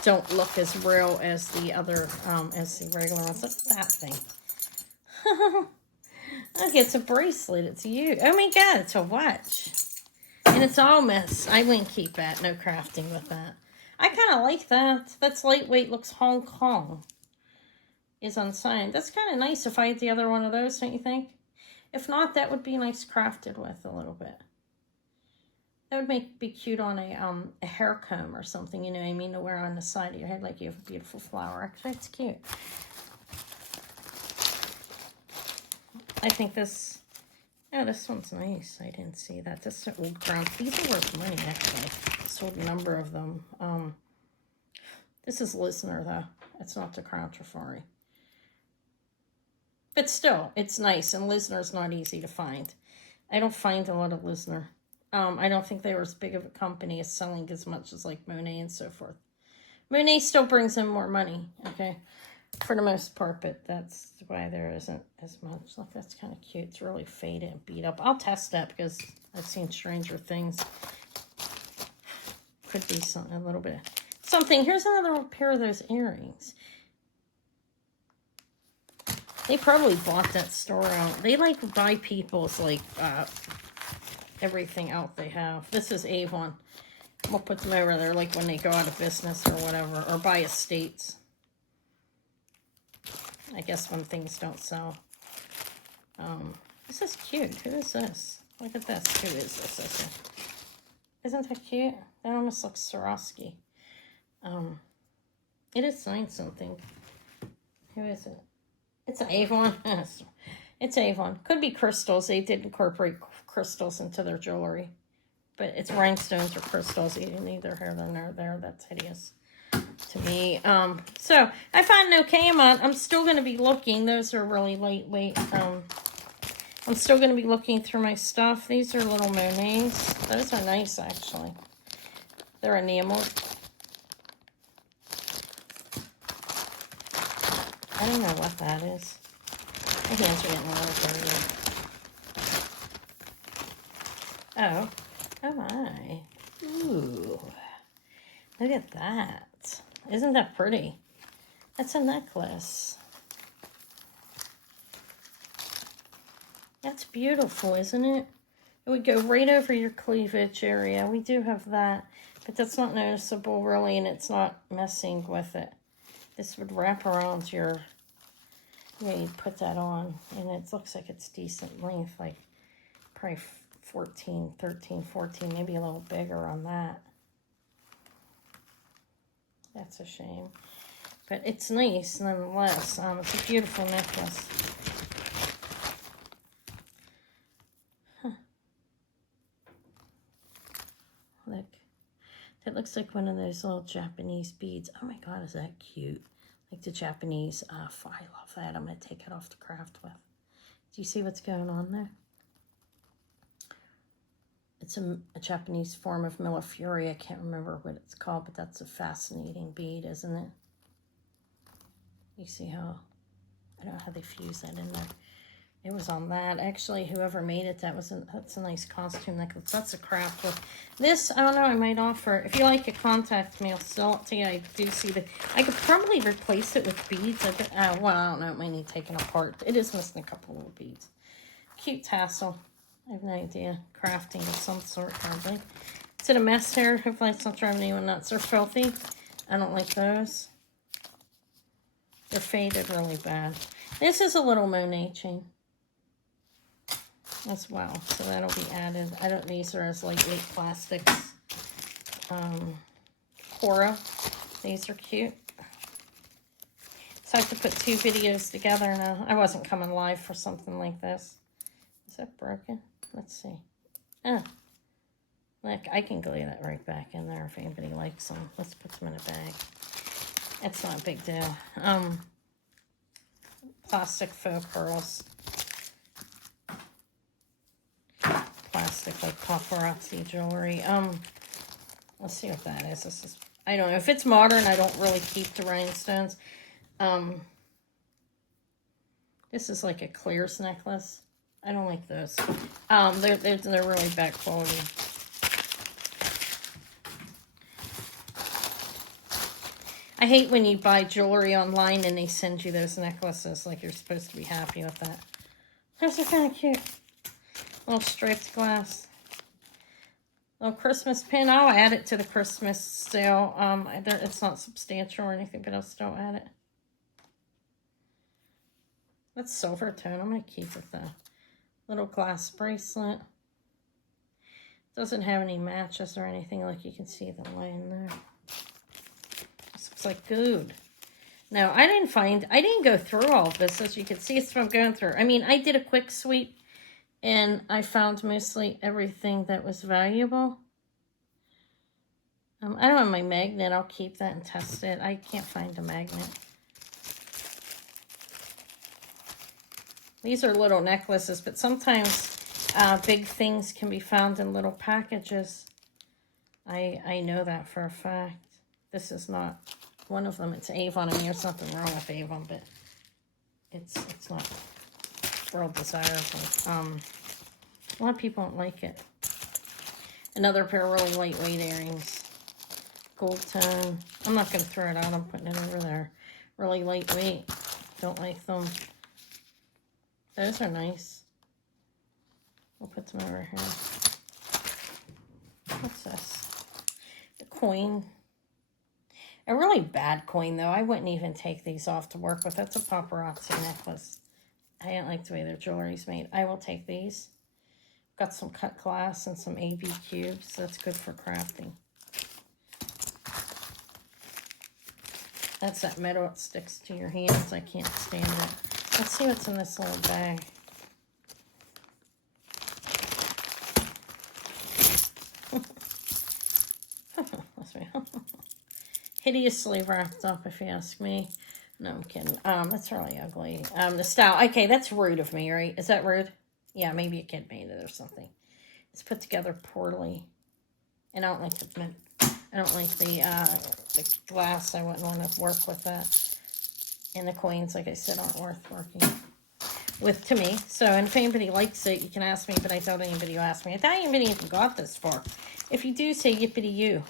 don't look as real as the other, as the regular ones. Look at that thing. Look, it's a bracelet. It's you. Oh my God, it's a watch. And it's all mess. I wouldn't keep that. No crafting with that. I kind of like that. That's lightweight. Looks Hong Kong. Is unsigned. That's kind of nice if I had the other one of those, don't you think? If not, that would be nice crafted with a little bit. That would be cute on a hair comb or something, you know what I mean, to wear on the side of your head like you have a beautiful flower. Actually, it's cute. I think this, oh, this one's nice. I didn't see that. This is old crown. These are worth money, actually. Sold a number of them. This is Lisner, though. It's not the Crown Trifari. But still, it's nice, and Lisner's not easy to find. I don't find a lot of Lisner. I don't think they were as big of a company as selling as much as like Monet and so forth. Monet still brings in more money, okay, for the most part, but that's why there isn't as much. Look, that's kind of cute. It's really faded and beat up. I'll test that because I've seen Stranger Things. Could be something, a little bit. Something. Here's another pair of those earrings. They probably bought that store out. They like buy people's like everything out they have. This is Avon. We'll put them over there like when they go out of business or whatever, or buy estates. I guess when things don't sell. This is cute. Who is this? Look at this. Who is this? Isn't that cute? That almost looks Swarovski. It is signed something. Who is it? It's Avon. It's Avon. Could be crystals. They did incorporate crystals into their jewelry. But it's rhinestones or crystals. Neither here nor there. That's hideous to me. So I found an okay amount. I'm still going to be looking. Those are really lightweight. I'm still going to be looking through my stuff. These are little Monets. Those are nice, actually. They're enameled. I don't know what that is. My hands are getting a little dirty. Oh. Oh my. Ooh. Look at that. Isn't that pretty? That's a necklace. That's beautiful, isn't it? It would go right over your cleavage area. We do have that, but that's not noticeable really, and it's not messing with it. This would wrap around your, yeah, you'd put that on, and it looks like it's decent length, like probably 14, 13, 14, maybe a little bigger on that. That's a shame. But it's nice nonetheless. It's a beautiful necklace. Huh. Look. That looks like one of those little Japanese beads. Oh my God, is that cute? Like the Japanese, I love that. I'm going to take it off to craft with. Do you see what's going on there? It's a Japanese form of Millefiori. I can't remember what it's called, but that's a fascinating bead, isn't it? You see how, I don't know how they fuse that in there. It was on that. Actually, whoever made it, that's a nice costume necklace. That's a craft with. This, I don't know, I might offer. If you like it, contact me. I'll sell it to you. I do see that. I could probably replace it with beads. Well, I don't know. It might need taken apart. It is missing a couple little beads. Cute tassel. I have no idea. Crafting of some sort, probably. Is it a mess here? Hopefully it's not driving anyone nuts. They're filthy. I don't like those. They're faded really bad. This is a little Monet chain as well, so that'll be added. I don't, these are as lightweight plastics. Cora, these are cute. So I have to put two videos together now. I wasn't coming live for something like this. Is that broken? Let's see. Oh, look, I can glue that right back in there if anybody likes them. Let's put them in a bag. It's not a big deal. Plastic faux pearls. Plastic like paparazzi jewelry. Let's see what that is. This is, I don't know if it's modern. I don't really keep the rhinestones. This is like a clears necklace. I don't like those. They're really bad quality. I hate when you buy jewelry online and they send you those necklaces like you're supposed to be happy with that. Those are kind of cute. Little striped glass. Little Christmas pin. I'll add it to the Christmas sale. It's not substantial or anything, but I'll still add it. That's silver tone. I'm going to keep it though. Little glass bracelet. Doesn't have any matches or anything, like you can see them laying there. This looks like good. Now, I didn't go through all of this, as you can see. It's what I'm going through. I mean, I did a quick sweep, and I found mostly everything that was valuable. I don't have my magnet. I'll keep that and test it. I can't find a magnet. These are little necklaces, but sometimes big things can be found in little packages. I know that for a fact. This is not one of them. It's Avon. I mean, there's nothing wrong with Avon, but it's not world desirable. A lot of people don't like it. Another pair of really lightweight earrings. Gold tone. I'm not going to throw it out. I'm putting it over there. Really lightweight. Don't like them. Those are nice. We'll put them over here. What's this? A coin. A really bad coin, though. I wouldn't even take these off to work with. That's a paparazzi necklace. I don't like the way their jewelry's made. I will take these. got some cut glass and some AB cubes. That's good for crafting. That's that metal, it sticks to your hands. I can't stand it. Let's see what's in this little bag. Hideously wrapped up, if you ask me. No, I'm kidding. That's really ugly. The style. Okay, that's rude of me, right? Is that rude? Yeah, maybe a kid made it or something. It's put together poorly. And I don't like the glass. I wouldn't want to work with that. And the coins, like I said, aren't worth working with to me. So, and if anybody likes it, you can ask me, but I doubt anybody will ask me. I doubt anybody even got this far. If you do, say yippity you.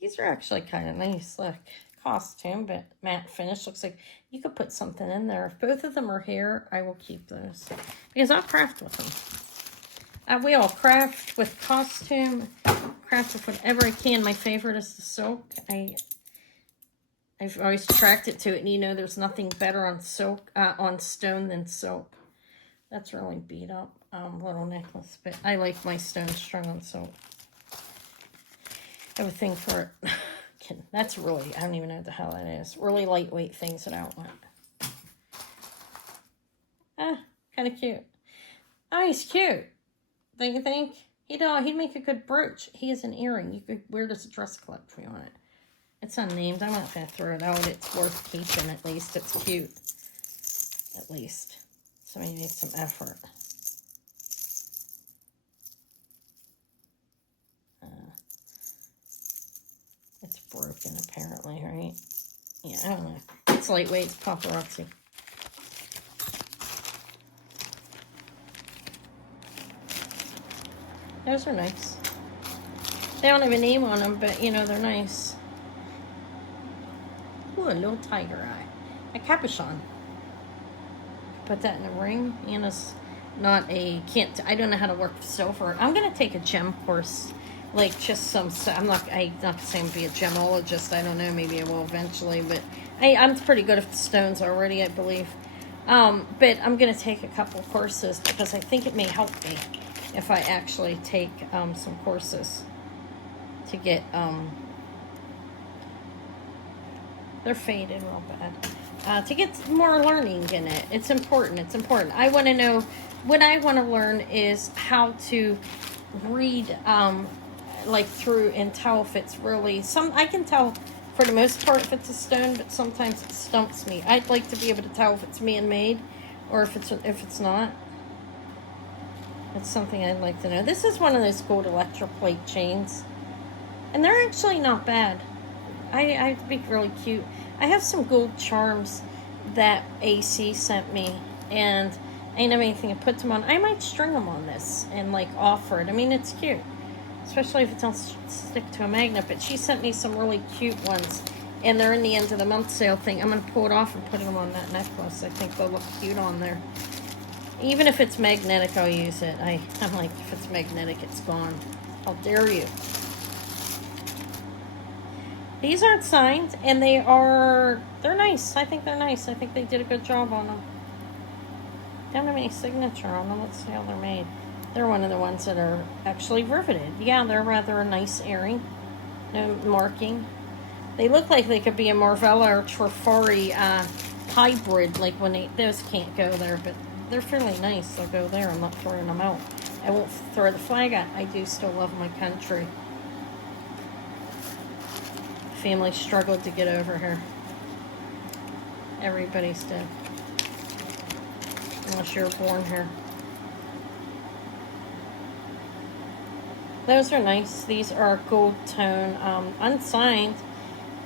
These are actually kind of nice, like costume, but matte finish. Looks like you could put something in there. If both of them are here, I will keep those because I'll craft with them. We all craft with costume, craft with whatever I can. My favorite is the silk. I've always tracked it to it, and you know there's nothing better on silk, on stone than silk. That's really beat up little necklace, but I like my stone strung on silk. I have a thing for it. That's really, I don't even know what the hell that is. Really lightweight things that I don't want. Kind of cute. Oh, he's cute. Don't you think? He'd make a good brooch. He has an earring. You could wear it as a dress clip if you want it. It's unnamed. I'm not going to throw it out. It's worth keeping at least. It's cute. At least. Somebody needs some effort. It's broken apparently, right? Yeah, I don't know. It's lightweight. It's paparazzi. Those are nice. They don't have a name on them, but you know, they're nice. Ooh, a little tiger eye. A capuchon. Put that in a ring. Anna's not a, I don't know how to work with silver. I'm going to take a gem course. Like just some, I'm not saying I'm be a gemologist. I don't know, maybe I will eventually, but I'm pretty good at the stones already, I believe. But I'm going to take a couple courses because I think it may help me if I actually take some courses to get, they're faded real bad, to get more learning in it. It's important. It's important. I want to know, what I want to learn is how to read, like through and tell if it's really, I can tell for the most part if it's a stone, but sometimes it stumps me. I'd like to be able to tell if it's man-made or if it's not. It's something I'd like to know. This is one of those gold electroplate chains, and they're actually not bad. I think really cute. I have some gold charms that AC sent me, and I didn't have anything to put them on. I might string them on this and like offer it. I mean, it's cute, especially if it don't stick to a magnet. But she sent me some really cute ones, and they're in the end of the month sale thing. I'm gonna pull it off and put them on that necklace. I think they'll look cute on there. Even if it's magnetic, I'll use it. I'm like, if it's magnetic, it's gone. How dare you? These aren't signed, and they're nice. I think they're nice. I think they did a good job on them. They don't have any signature on them. Let's see how they're made. They're one of the ones that are actually riveted. Yeah, they're rather a nice earring. No marking. They look like they could be a Marvella or Trifari hybrid. Like when those can't go there, but they're fairly nice. They'll go there. I'm not throwing them out. I won't throw the flag out. I do still love my country. Family struggled to get over here. Everybody's did. Unless you were born here. Those are nice. These are gold tone, unsigned.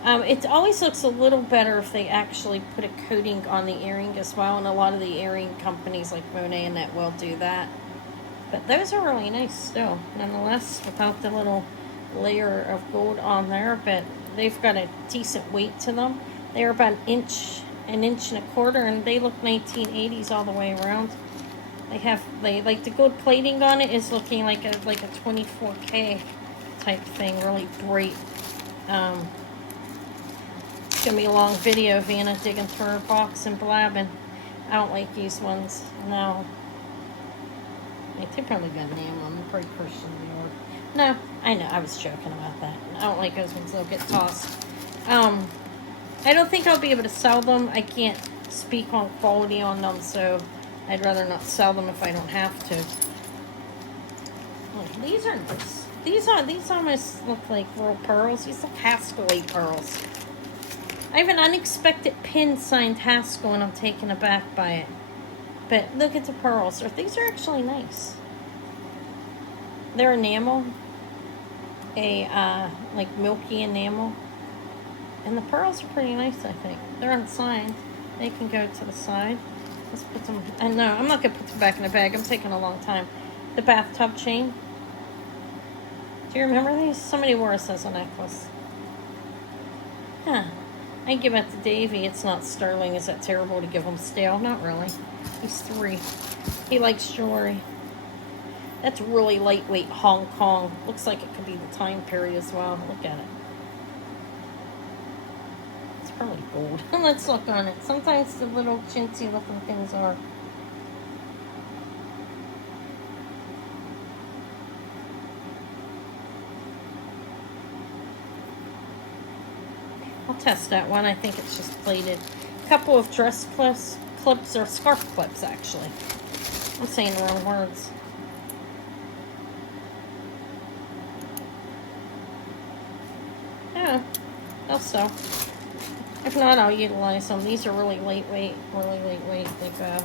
It always looks a little better if they actually put a coating on the earring as well, and a lot of the earring companies like Monet and that will do that. But those are really nice still, nonetheless, without the little layer of gold on there, but they've got a decent weight to them. They're about an inch and a quarter, and they look 1980s all the way around. They like the gold plating on it is looking like a 24K type thing, really bright. It's gonna be a long video of Anna digging through her box and blabbing. I don't like these ones. No. They probably got a name on them. Pretty Christian New York. No, I know. I was joking about that. I don't like those ones. They'll get tossed. I don't think I'll be able to sell them. I can't speak on quality on them, so I'd rather not sell them if I don't have to. Oh, these are nice. These almost look like real pearls. These look Haskell pearls. I have an unexpected pin signed Haskell, and I'm taken aback by it. But look at the pearls. These are actually nice. They're enamel. Like milky enamel. And the pearls are pretty nice, I think. They're unsigned. They can go to the side. Let's put them... I know, I'm not going to put them back in the bag. I'm taking a long time. The bathtub chain. Do you remember these? Somebody wore this as a necklace. Huh. I give it to Davey. It's not sterling. Is that terrible to give him stale? Not really. He's 3. He likes jewelry. That's really lightweight Hong Kong. Looks like it could be the time period as well. Look at it. It's probably gold. Let's look on it. Sometimes the little chintzy looking things are. I'll test that one. I think it's just plated. A couple of dress clips or scarf clips, actually. I'm saying the wrong words. Yeah, they'll sew. If not, I'll utilize them. These are really lightweight, Like,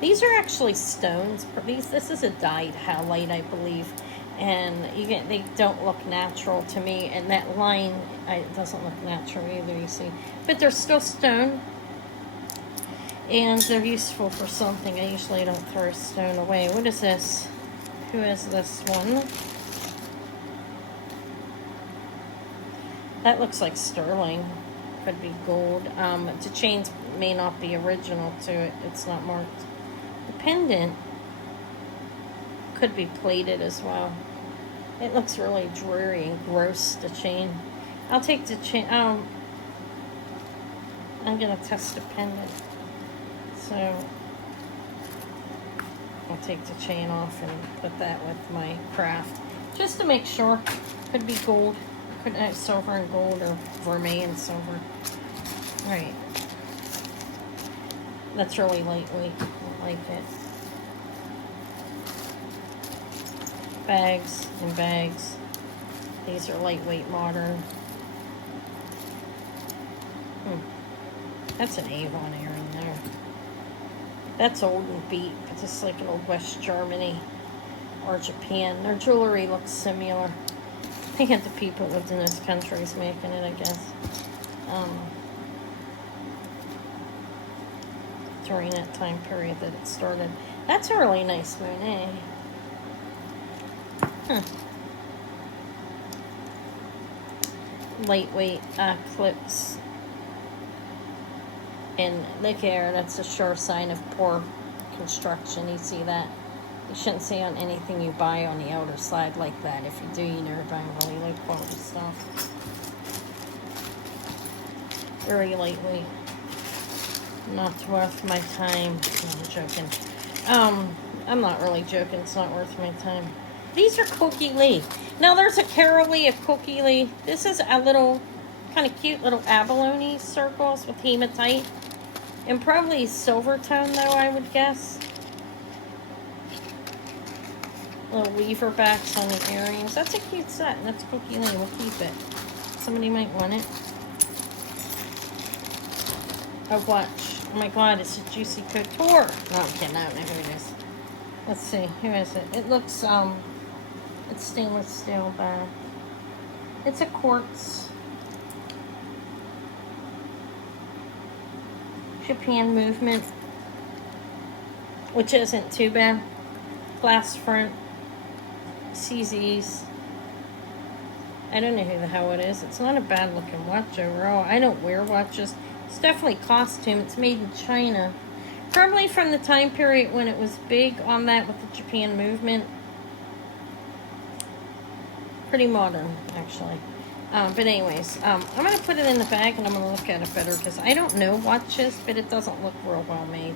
these are actually stones. This is a dyed howlite, I believe, and they don't look natural to me. And that line, it doesn't look natural either. You see, but they're still stone. And they're useful for something. I usually don't throw stone away. What is this? Who is this one? That looks like sterling. Could be gold. The chains may not be original to it. It's not marked. The pendant could be plated as well. It looks really dreary and gross, the chain. I'll take the chain. I'm going to test the pendant. So I'll take the chain off and put that with my craft. Just to make sure. Could be gold. Could have silver and gold or vermeil and silver. Alright. That's really lightweight. I like it. Bags and bags. These are lightweight modern. That's an Avon earring there. That's old and beat, but just like an old West Germany or Japan. Their jewelry looks similar. They had the people who lived in those countries making it, I guess. During that time period that it started. That's a really nice Monet. Lightweight clips. And look here, that's a sure sign of poor construction. You see that? You shouldn't see on anything you buy on the outer side like that. If you do, you know you're buying really low quality stuff. Very lightweight. Not worth my time. No, I'm joking. I'm not really joking. It's not worth my time. These are Cookie Lee. Now there's a Carol Lee, a Cookie Lee. This is a little, kind of cute little abalone circles with hematite. And probably silver tone though, I would guess. Little weaver backs on the earrings. That's a cute set. That's Cookie Lee. We'll keep it. Somebody might want it. A watch. Oh my god, it's a Juicy Couture. No, I'm kidding. I don't know who it is. Let's see. Who is it? It looks, it's stainless steel bag. It's a quartz. Japan Movement. Which isn't too bad. Glass front. CZ's. I don't know who the hell it is. It's not a bad looking watch overall. I don't wear watches. It's definitely costume. It's made in China. Probably from the time period when it was big on that with the Japan Movement. Pretty modern, actually. But anyways, I'm going to put it in the bag and I'm going to look at it better because I don't know watches, but it doesn't look real well made.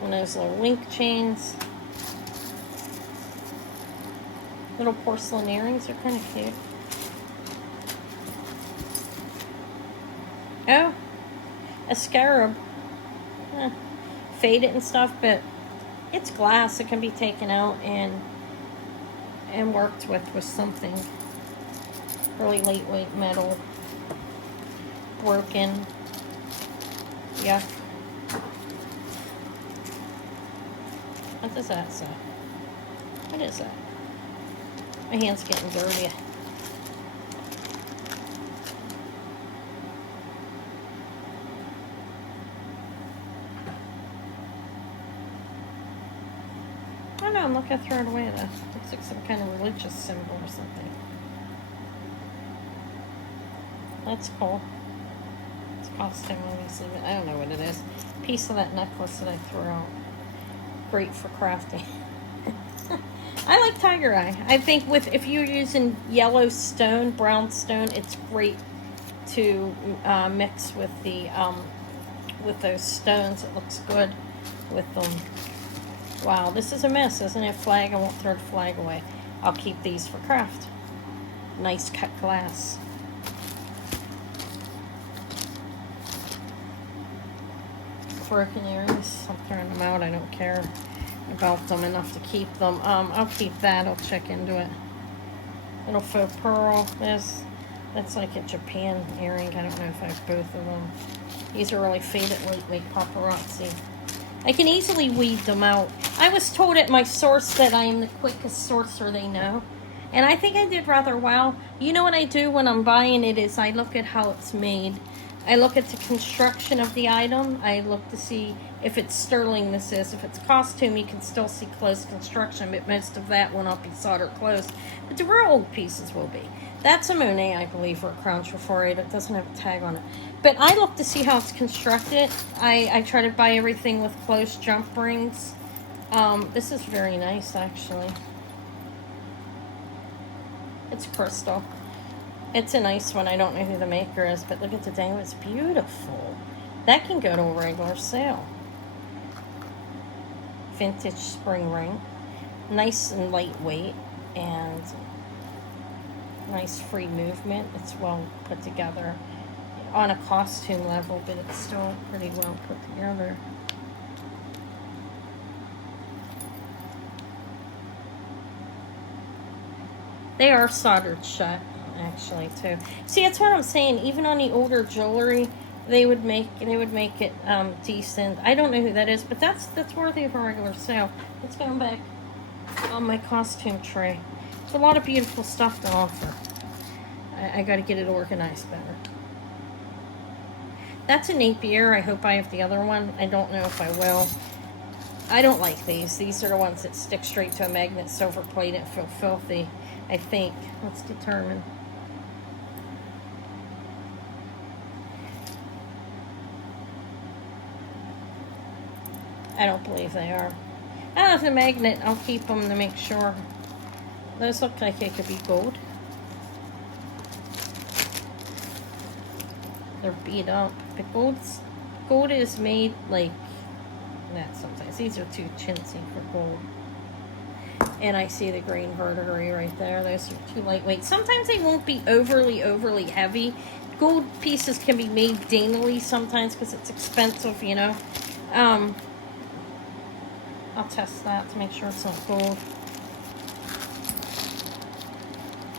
One of those little link chains. Little porcelain earrings are kind of cute. Oh, a scarab. Faded and stuff, but it's glass. It can be taken out and worked with something. Really lightweight metal. Broken. Yeah. What does that say? What is that? My hand's getting dirty. Oh no, I'm not gonna throw it away though. Looks like some kind of religious symbol or something. That's cool. It's costume, obviously, but I don't know what it is. Piece of that necklace that I threw out. Great for crafting. I like tiger eye. I think if you're using yellow stone, brown stone, it's great to mix with the with those stones. It looks good with them. Wow, this is a mess, isn't it? Flag. I won't throw the flag away. I'll keep these for craft. Nice cut glass. Broken earrings. I'm throwing them out. I don't care about them enough to keep them. I'll keep that. I'll check into it. Little faux pearl. That's like a Japan earring. I don't know if I have both of them. These are really faded lightweight paparazzi. I can easily weed them out. I was told at my source that I am the quickest sorcerer they know. And I think I did rather well. You know what I do when I'm buying it is I look at how it's made. I look at the construction of the item. I look to see if it's sterling this is. If it's costume, you can still see close construction, but most of that will not be soldered close. But the real old pieces will be. That's a Monet, I believe, or a Crown Trafori. It doesn't have a tag on it. But I look to see how it's constructed. I try to buy everything with close jump rings. This is very nice, actually. It's crystal. It's a nice one. I don't know who the maker is, but look at the dang. It's beautiful. That can go to a regular sale. Vintage spring ring. Nice and lightweight and nice free movement. It's well put together on a costume level, but it's still pretty well put together. They are soldered shut, actually, too. See, that's what I'm saying. Even on the older jewelry, they would make it decent. I don't know who that is, but that's worthy of a regular sale. Let's go back on my costume tray. It's a lot of beautiful stuff to offer. I got to get it organized better. That's a Napier. I hope I have the other one. I don't know if I will. I don't like these. These are the ones that stick straight to a magnet, silver plate, and feel filthy. I think. Let's determine. I don't believe they are. Ah, the magnet. I'll keep them to make sure. Those look like they could be gold. They're beat up. But gold is made like that sometimes. These are too chintzy for gold. And I see the green verdigris right there. Those are too lightweight. Sometimes they won't be overly heavy. Gold pieces can be made daintily sometimes because it's expensive, you know. I'll test that to make sure it's not gold.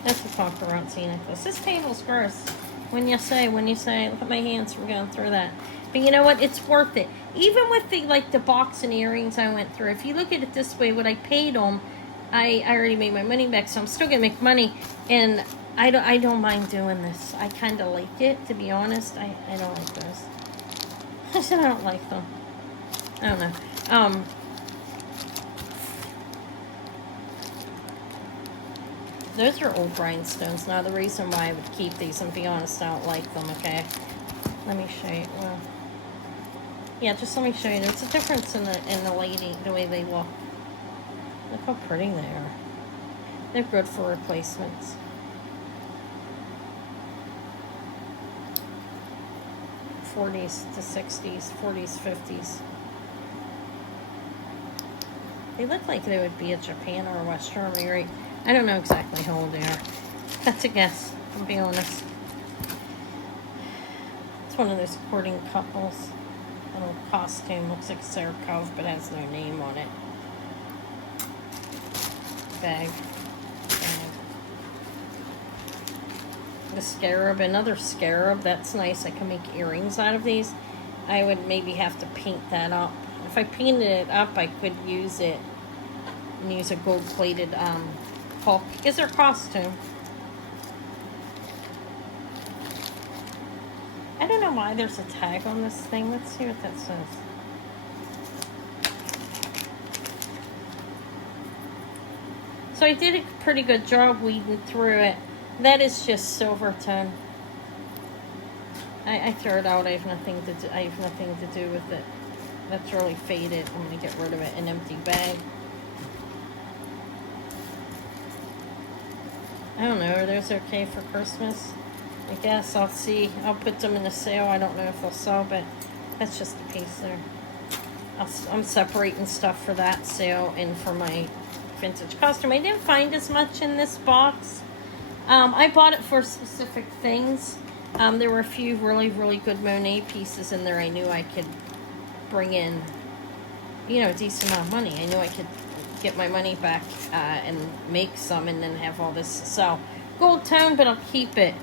That's the paparazzi necklace. This table's gross. When you say, look at my hands, we're going through that. But you know what? It's worth it. Even with the box and earrings I went through, if you look at it this way, what I paid them, I already made my money back, so I'm still going to make money. And I don't mind doing this. I kind of like it, to be honest. I don't like those. I said I don't like them. I don't know. Those are old rhinestones. Now, the reason why I would keep these, and be honest, I don't like them, okay? Let me show you. Well, yeah, just let me show you. There's a difference in the lady, the way they look. Look how pretty they are. They're good for replacements. 40s to 60s, 40s, 50s. They look like they would be a Japan or a West Germany, right? I don't know exactly how old they are. That's a guess, I'll be honest. It's one of those courting couples. Little costume, looks like Sarah Cove, but has no name on it. Bag. The scarab, another scarab, that's nice. I can make earrings out of these. I would maybe have to paint that up. If I painted it up, I could use it and use a gold-plated Hulk. Is their costume. I don't know why there's a tag on this thing. Let's see what that says. So I did a pretty good job weeding through it. That is just silver tone. I throw it out. I have nothing to do. I have nothing to do with it. That's really faded. I'm gonna get rid of it. An empty bag. I don't know. Are those okay for Christmas? I guess I'll see. I'll put them in a sale. I don't know if they'll sell, but that's just a piece there. I'm separating stuff for that sale and for my vintage costume. I didn't find as much in this box. I bought it for specific things. There were a few really, really good Monet pieces in there. I knew I could bring in, you know, a decent amount of money. I knew I could get my money back and make some and then have all this. So, gold tone, but I'll keep it.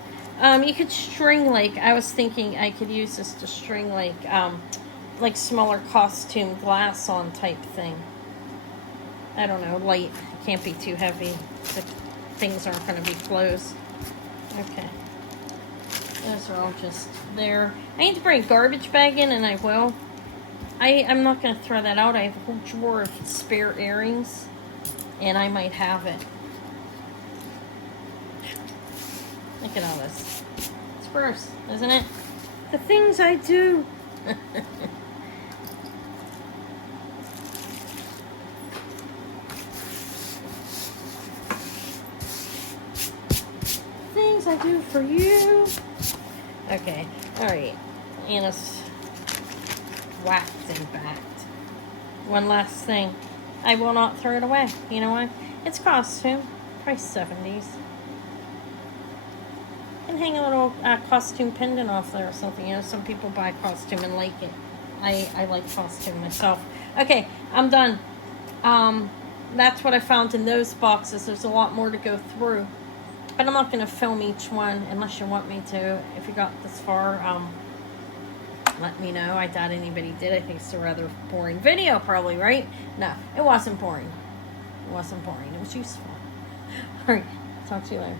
You could string, like, I was thinking I could use this to string, like smaller costume glass on type thing. I don't know, light. Can't be too heavy. The things aren't going to be closed. Okay. Those are all just there. I need to bring a garbage bag in, and I will. I'm not going to throw that out. I have a whole drawer of spare earrings, and I might have it. Look at all this. It's gross, isn't it? The things I do. Things I do for you. Okay, alright. Anna's whacked and backed. One last thing. I will not throw it away. You know what? It's costume. Price 70s. And hang a little costume pendant off there or something. You know, some people buy costume and like it. I like costume myself. Okay, I'm done. That's what I found in those boxes. There's a lot more to go through. But I'm not going to film each one unless you want me to. If you got this far, let me know. I doubt anybody did. I think it's a rather boring video, probably, right? No, it wasn't boring. It wasn't boring. It was useful. All right, talk to you later.